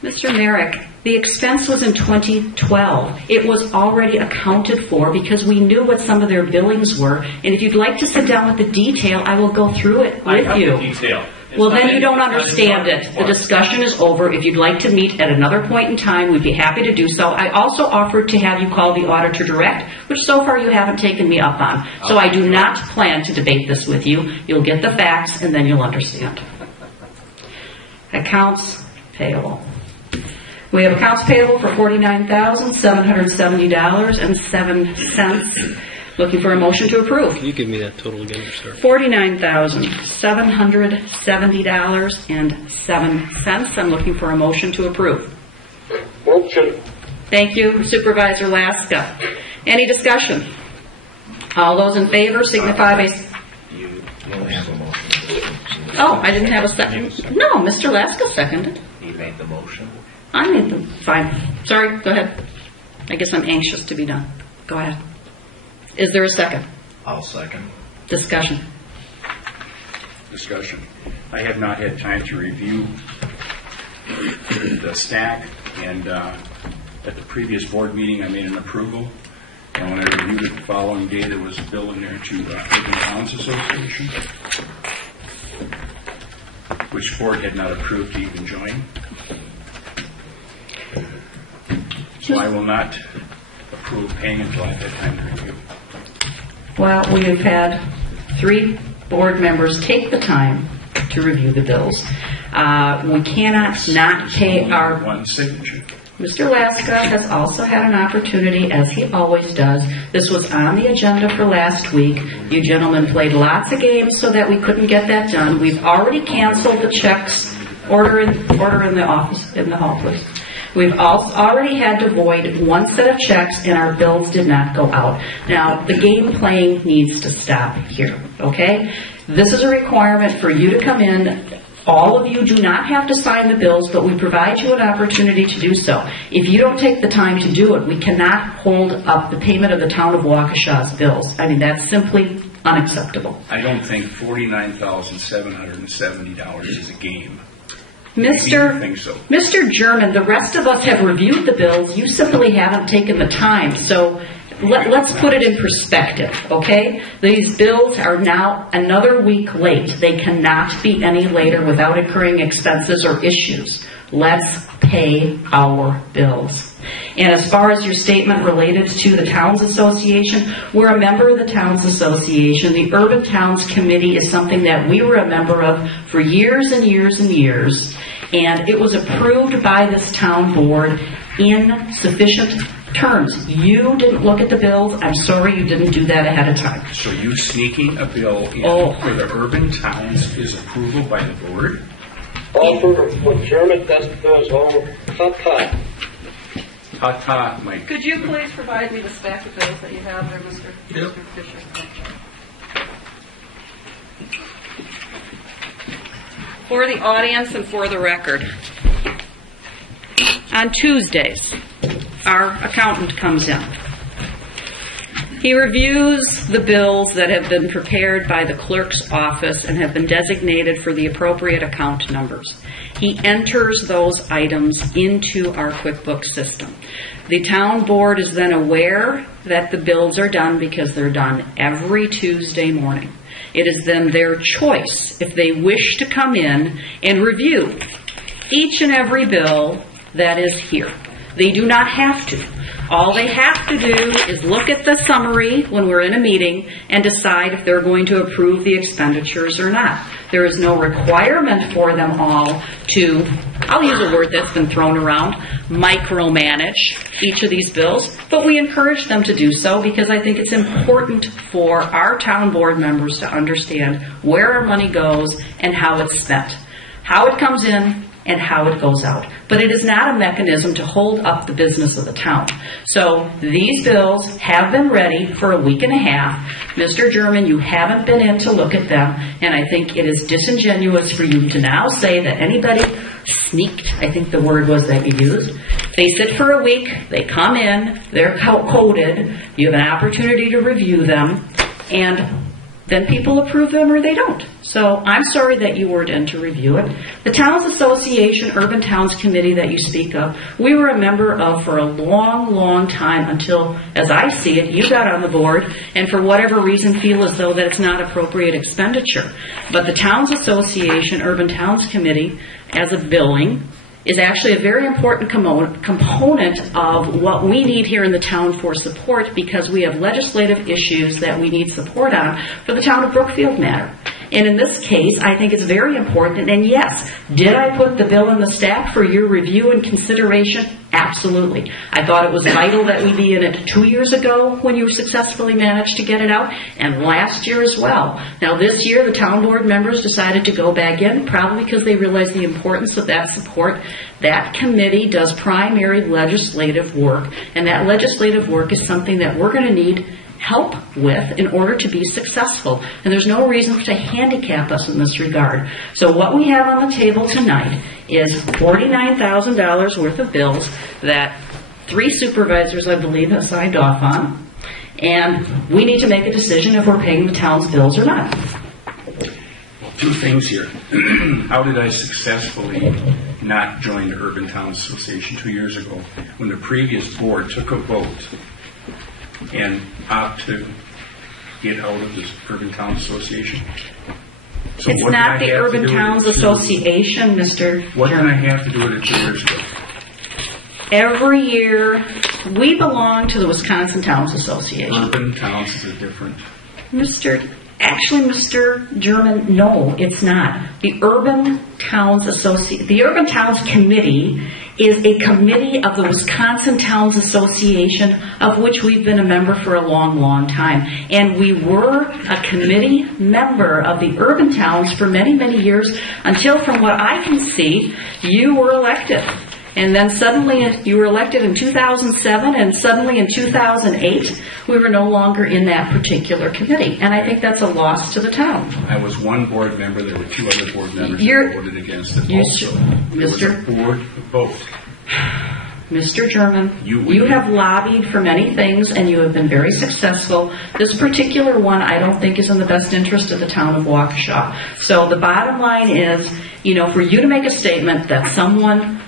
Mr. Merrick, the expense was in 2012. It was already accounted for because we knew what some of their billings were. And if you'd like to sit down with the detail, I will go through it with you. The detail. Well, then you don't understand it. The discussion is over. If you'd like to meet at another point in time, we'd be happy to do so. I also offered to have you call the auditor direct, which so far you haven't taken me up on. So I do not plan to debate this with you. You'll get the facts, and then you'll understand. Accounts payable. We have accounts payable for $49,770.07. Looking for a motion to approve. Can you give me that total again? Sir? $49,770.07. I'm looking for a motion to approve. Motion. Thank you, Supervisor Laska. Any discussion? All those in favor signify by... You don't have a motion. Oh, I didn't have a second. No, Mr. Laska seconded. He made the motion. I made them. Fine. Sorry, go ahead. I guess I'm anxious to be done. Go ahead. Is there a second? I'll second. Discussion. Discussion. I have not had time to review the stack, and at the previous board meeting I made an approval, and when I reviewed it the following day there was a bill in there to Urban Towns Association, which board had not approved to even join. So I will not approve paying until I've had time to review. Well, we have had 3 board members take the time to review the bills. We cannot not pay our... One signature. Mr. Laska has also had an opportunity, as he always does. This was on the agenda for last week. You gentlemen played lots of games so that we couldn't get that done. We've already canceled the checks. Order in the office, in the hall, please. We've already had to void 1 set of checks, and our bills did not go out. Now, the game playing needs to stop here, okay? This is a requirement for you to come in. All of you do not have to sign the bills, but we provide you an opportunity to do so. If you don't take the time to do it, we cannot hold up the payment of the town of Waukesha's bills. I mean, that's simply unacceptable. I don't think $49,770 is a game. Mr. German, the rest of us have reviewed the bills. You simply haven't taken the time. So let's put it in perspective, okay? These bills are now another week late. They cannot be any later without incurring expenses or issues. Let's pay our bills. And as far as your statement related to the Towns Association, we're a member of the Towns Association. The Urban Towns Committee is something that we were a member of for years and years and years. And it was approved by this town board in sufficient terms. You didn't look at the bills. I'm sorry you didn't do that ahead of time. So you sneaking a bill in for the Urban Towns is approval by the board? Offer what Chairman does all ta-ta. Ta-ta, Mike. Could you please provide me the stack of bills that you have there, Mr. Fisher? For the audience and for the record, on Tuesdays, our accountant comes in. He reviews the bills that have been prepared by the clerk's office and have been designated for the appropriate account numbers. He enters those items into our QuickBooks system. The town board is then aware that the bills are done because they're done every Tuesday morning. It is then their choice if they wish to come in and review each and every bill that is here. They do not have to. All they have to do is look at the summary when we're in a meeting and decide if they're going to approve the expenditures or not. There is no requirement for them all to, I'll use a word that's been thrown around, micromanage each of these bills, but we encourage them to do so because I think it's important for our town board members to understand where our money goes and how it's spent, how it comes in, and how it goes out. But it is not a mechanism to hold up the business of the town. So these bills have been ready for a week and a half. Mr. German, you haven't been in to look at them, and I think it is disingenuous for you to now say that anybody sneaked, I think the word was that you used. They sit for a week, they come in, they're coded, you have an opportunity to review them, and then people approve them or they don't. So I'm sorry that you weren't in to review it. The Towns Association, Urban Towns Committee that you speak of, we were a member of for a long, long time until, as I see it, you got on the board and for whatever reason feel as though that it's not appropriate expenditure. But the Towns Association, Urban Towns Committee, as a billing, is actually a very important component of what we need here in the town for support because we have legislative issues that we need support on for the town of Brookfield matter. And in this case, I think it's very important. And yes, did I put the bill in the stack for your review and consideration? Absolutely. I thought it was vital that we be in it 2 years ago when you successfully managed to get it out, and last year as well. Now this year, the town board members decided to go back in, probably because they realized the importance of that support. That committee does primary legislative work, and that legislative work is something that we're going to need help with in order to be successful. And there's no reason to handicap us in this regard. So what we have on the table tonight is $49,000 worth of bills that 3 supervisors, I believe, have signed off on. And we need to make a decision if we're paying the town's bills or not. Two things here. How did I successfully not join the Urban Towns Association 2 years ago when the previous board took a vote and opt to get out of this Urban Towns Association? So it's not the Urban Towns Association, Mr. What did I have to do with it 2 years ago? Every year, we belong to the Wisconsin Towns Association. Urban Towns is a different... Mr. German, no, it's not. The Urban Towns Committee is a committee of the Wisconsin Towns Association, of which we've been a member for a long, long time. And we were a committee member of the Urban Towns for many, many years until, from what I can see, you were elected. And then suddenly you were elected in 2007, and suddenly in 2008, we were no longer in that particular committee. And I think that's a loss to the town. I was one board member. There were 2 other board members who voted against it also. There was a board vote. Mr. German, you have lobbied for many things, and you have been very successful. This particular one, I don't think, is in the best interest of the town of Waukesha. So the bottom line is, for you to make a statement that someone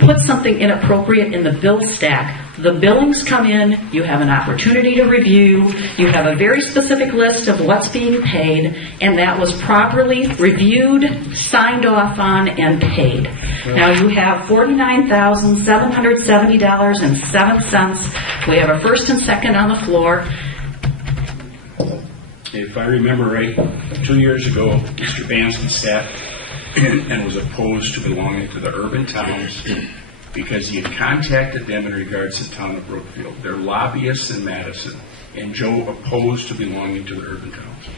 put something inappropriate in the bill stack. The billings come in, you have an opportunity to review, you have a very specific list of what's being paid, and that was properly reviewed, signed off on, and paid. Now you have $49,770.07. We have a first and second on the floor. If I remember right, 2 years ago, Mr. Bansky sat and was opposed to belonging to the Urban Towns because he had contacted them in regards to the town of Brookfield. They're lobbyists in Madison, and Joe opposed to belonging to the Urban Towns.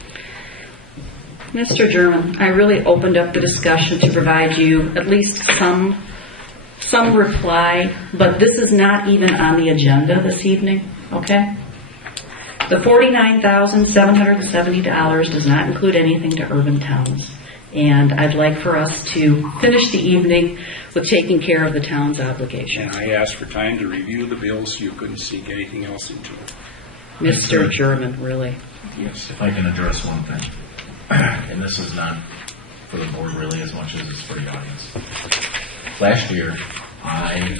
Mr. German, I really opened up the discussion to provide you at least some reply, but this is not even on the agenda this evening, okay? The $49,770 does not include anything to Urban Towns. And I'd like for us to finish the evening with taking care of the town's obligation. And I asked for time to review the bills so you couldn't seek anything else into it. Mr. German, really? Yes. If I can address one thing, and this is not for the board really as much as it's for the audience. Last year, I,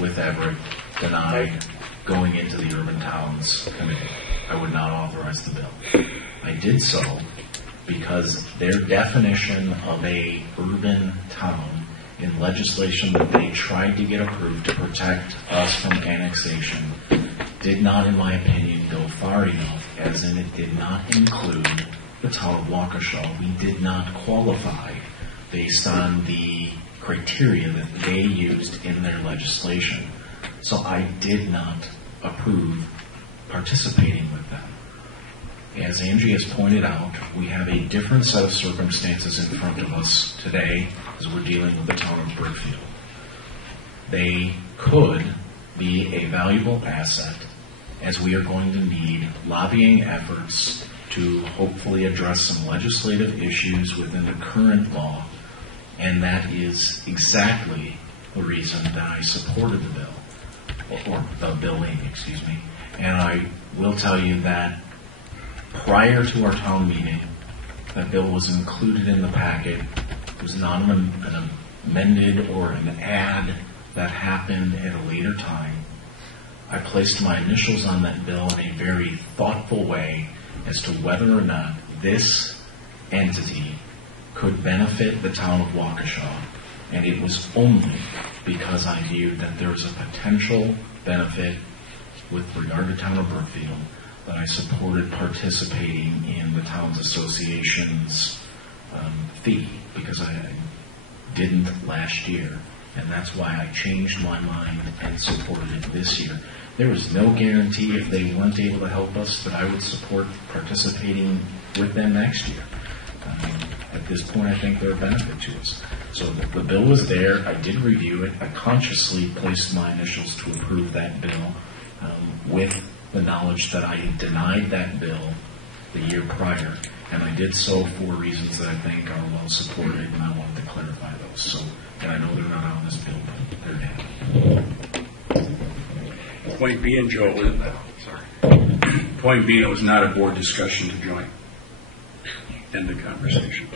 with Everett, denied going into the Urban Towns Committee. I would not authorize the bill. I did so because their definition of a urban town in legislation that they tried to get approved to protect us from annexation did not, in my opinion, go far enough, as in it did not include the town of Waukesha. We did not qualify based on the criteria that they used in their legislation. So I did not approve participating with them. As Angie has pointed out, we have a different set of circumstances in front of us today as we're dealing with the town of Brookfield. They could be a valuable asset, as we are going to need lobbying efforts to hopefully address some legislative issues within the current law, and that is exactly the reason that I supported the bill, or the billing, excuse me. And I will tell you that prior to our town meeting, that bill was included in the packet. It was not an amended or an add that happened at a later time. I placed my initials on that bill in a very thoughtful way as to whether or not this entity could benefit the town of Waukesha, and it was only because I viewed that there was a potential benefit with regard to town of Brookfield that I supported participating in the town's association's fee, because I didn't last year, and that's why I changed my mind and supported it this year. There was no guarantee if they weren't able to help us that I would support participating with them next year. At this point, I think they're a benefit to us. So the bill was there. I did review it. I consciously placed my initials to approve that bill with the knowledge that I had denied that bill the year prior. And I did so for reasons that I think are well supported, and I wanted to clarify those. So, and I know they're not on this bill, but they're down. Point being, Joe, point being, it was not a board discussion to join. End the conversation.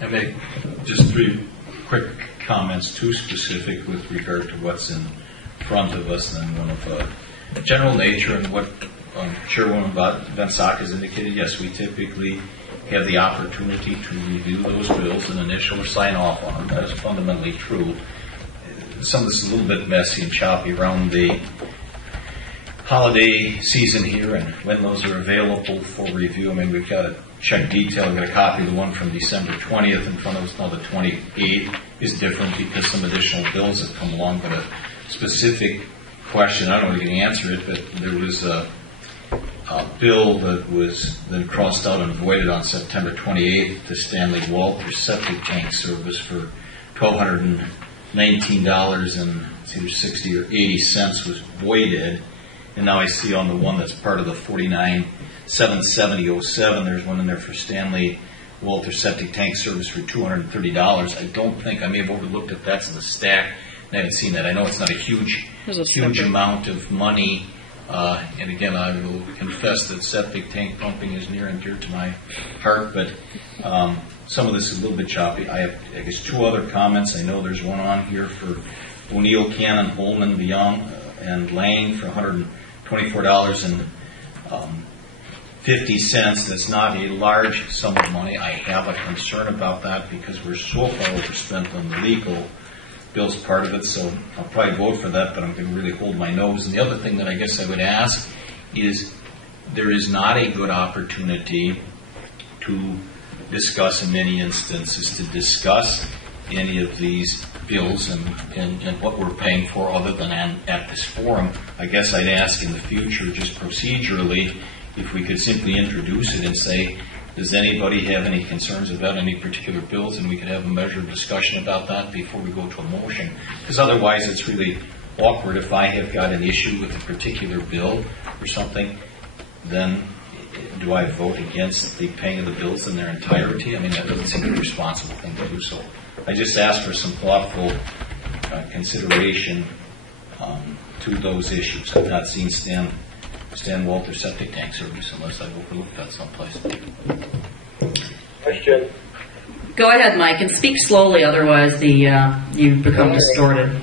I make just 3 quick comments, 2 specific with regard to what's in front of us, and then one of a general nature, and what Chairwoman Van Sock has indicated. Yes, we typically have the opportunity to review those bills and initial or sign off on them. That is fundamentally true. Some of this is a little bit messy and choppy around the holiday season here and when those are available for review. I mean, we've got a check detail. We've got a copy of the one from December 20th in front of us. Now the 28th is different because some additional bills have come along, but a specific question, I don't know if you can answer it, but there was a bill that was then crossed out and voided on September 28th to Stanley Walters septic tank service for $1,219 and it's either 60 or 80 cents was voided. And now I see on the one that's part of the 49,770.07, there's one in there for Stanley Walters septic tank service for $230. I don't think, I may have overlooked if that's in the stack, and I haven't seen that. I know it's not a huge amount of money. And again, I will confess that septic tank pumping is near and dear to my heart, but some of this is a little bit choppy. I have, I guess, 2 other comments. I know there's one on here for O'Neill, Cannon, Holman, Beyond, and Lang for $124.50. That's not a large sum of money. I have a concern about that because we're so far overspent on the legal bill's part of it, so I'll probably vote for that, but I'm going to really hold my nose. And the other thing that I guess I would ask is there is not a good opportunity to discuss in many instances, to discuss any of these bills and what we're paying for other than at this forum. I guess I'd ask in the future, just procedurally, if we could simply introduce it and say, does anybody have any concerns about any particular bills, and we could have a measured discussion about that before we go to a motion. Because otherwise it's really awkward. If I have got an issue with a particular bill or something, then do I vote against the paying of the bills in their entirety? I mean, that doesn't seem like a responsible thing to do. So I just ask for some thoughtful consideration to those issues. I've not seen Stan Walters septic tank service unless I've overlooked that someplace. Question. Go ahead, Mike, and speak slowly, otherwise you become distorted.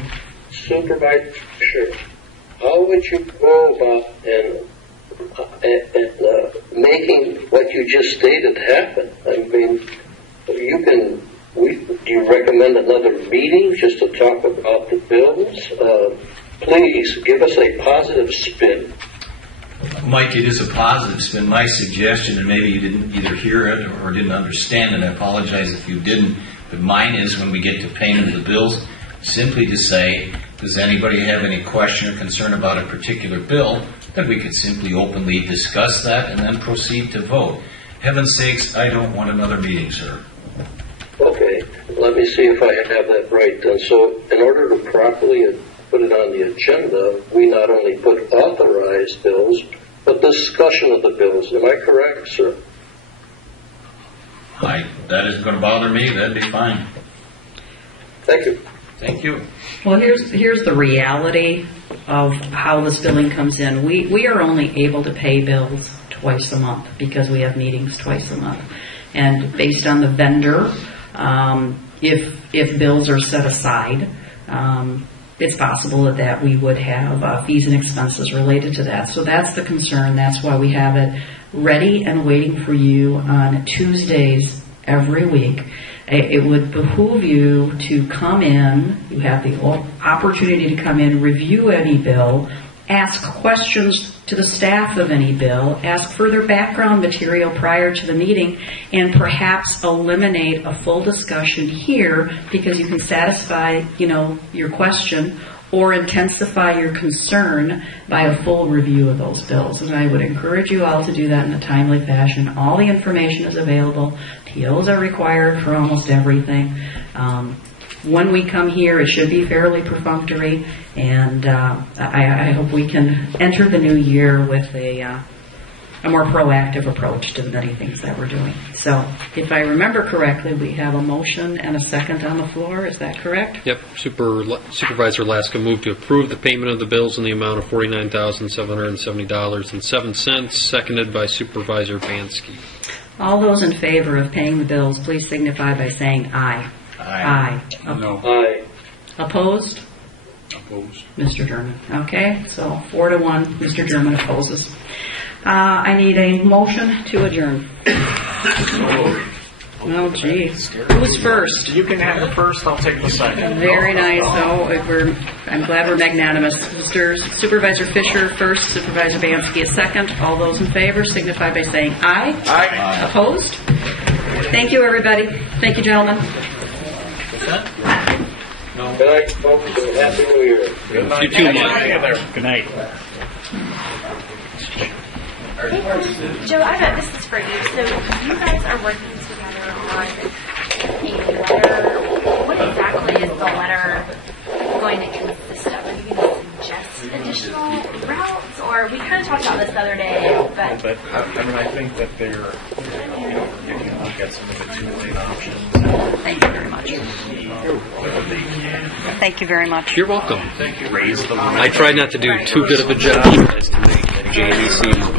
Supervisor, how would you go about making what you just stated happen? I mean, do you recommend another meeting just to talk about the bills? Please give us a positive spin. Mike, it is a positive spin. My suggestion, and maybe you didn't either hear it or didn't understand it, I apologize if you didn't, but mine is when we get to payment of the bills, simply to say, does anybody have any question or concern about a particular bill, that we could simply openly discuss that and then proceed to vote. Heaven's sakes, I don't want another meeting, sir. Okay, let me see if I have that right then. So in order to properly put it on the agenda, we not only put authorized bills, but discussion of the bills. Am I correct, sir? That isn't going to bother me. That'd be fine. Thank you. Thank you. Well, here's the reality of how this billing comes in. We are only able to pay bills twice a month because we have meetings twice a month. And based on the vendor, if bills are set aside, it's possible that we would have fees and expenses related to that. So that's the concern. That's why we have it ready and waiting for you on Tuesdays every week. It would behoove you to come in. You have the opportunity to come in, review any bill, ask questions to the staff of any bill, ask further background material prior to the meeting, and perhaps eliminate a full discussion here because you can satisfy, your question or intensify your concern by a full review of those bills. And I would encourage you all to do that in a timely fashion. All the information is available. POs are required for almost everything. When we come here, it should be fairly perfunctory, and I hope we can enter the new year with a more proactive approach to the many things that we're doing. So, if I remember correctly, we have a motion and a second on the floor. Is that correct? Yep. Supervisor Laska moved to approve the payment of the bills in the amount of $49,770.07, seconded by Supervisor Bansky. All those in favor of paying the bills, please signify by saying aye. Aye. No. Aye. Opposed? Opposed. Mr. German. Okay, so 4-1, Mr. German opposes. I need a motion to adjourn. Oh, gee. Who's first? You can have the first, I'll take the second. Very nice. I'm glad we're magnanimous. Mr. Supervisor Fisher first, Supervisor Bansky a second. All those in favor signify by saying aye. Aye. Opposed? Thank you, everybody. Thank you, gentlemen. Good night, folks, and Happy New Year. Good night. You too, Mike. Good night. Joe, this is for you. So you guys are working together on a letter. What exactly is the letter going to consist of? Are you going to suggest additional routes? Or we kind of talked about this the other day, but I think that they're, you can look at some of the two-lane options. Thank you very much. Thank you very much. You're welcome. Raise the limit. I tried not to do too good of a job as to make Jamie seem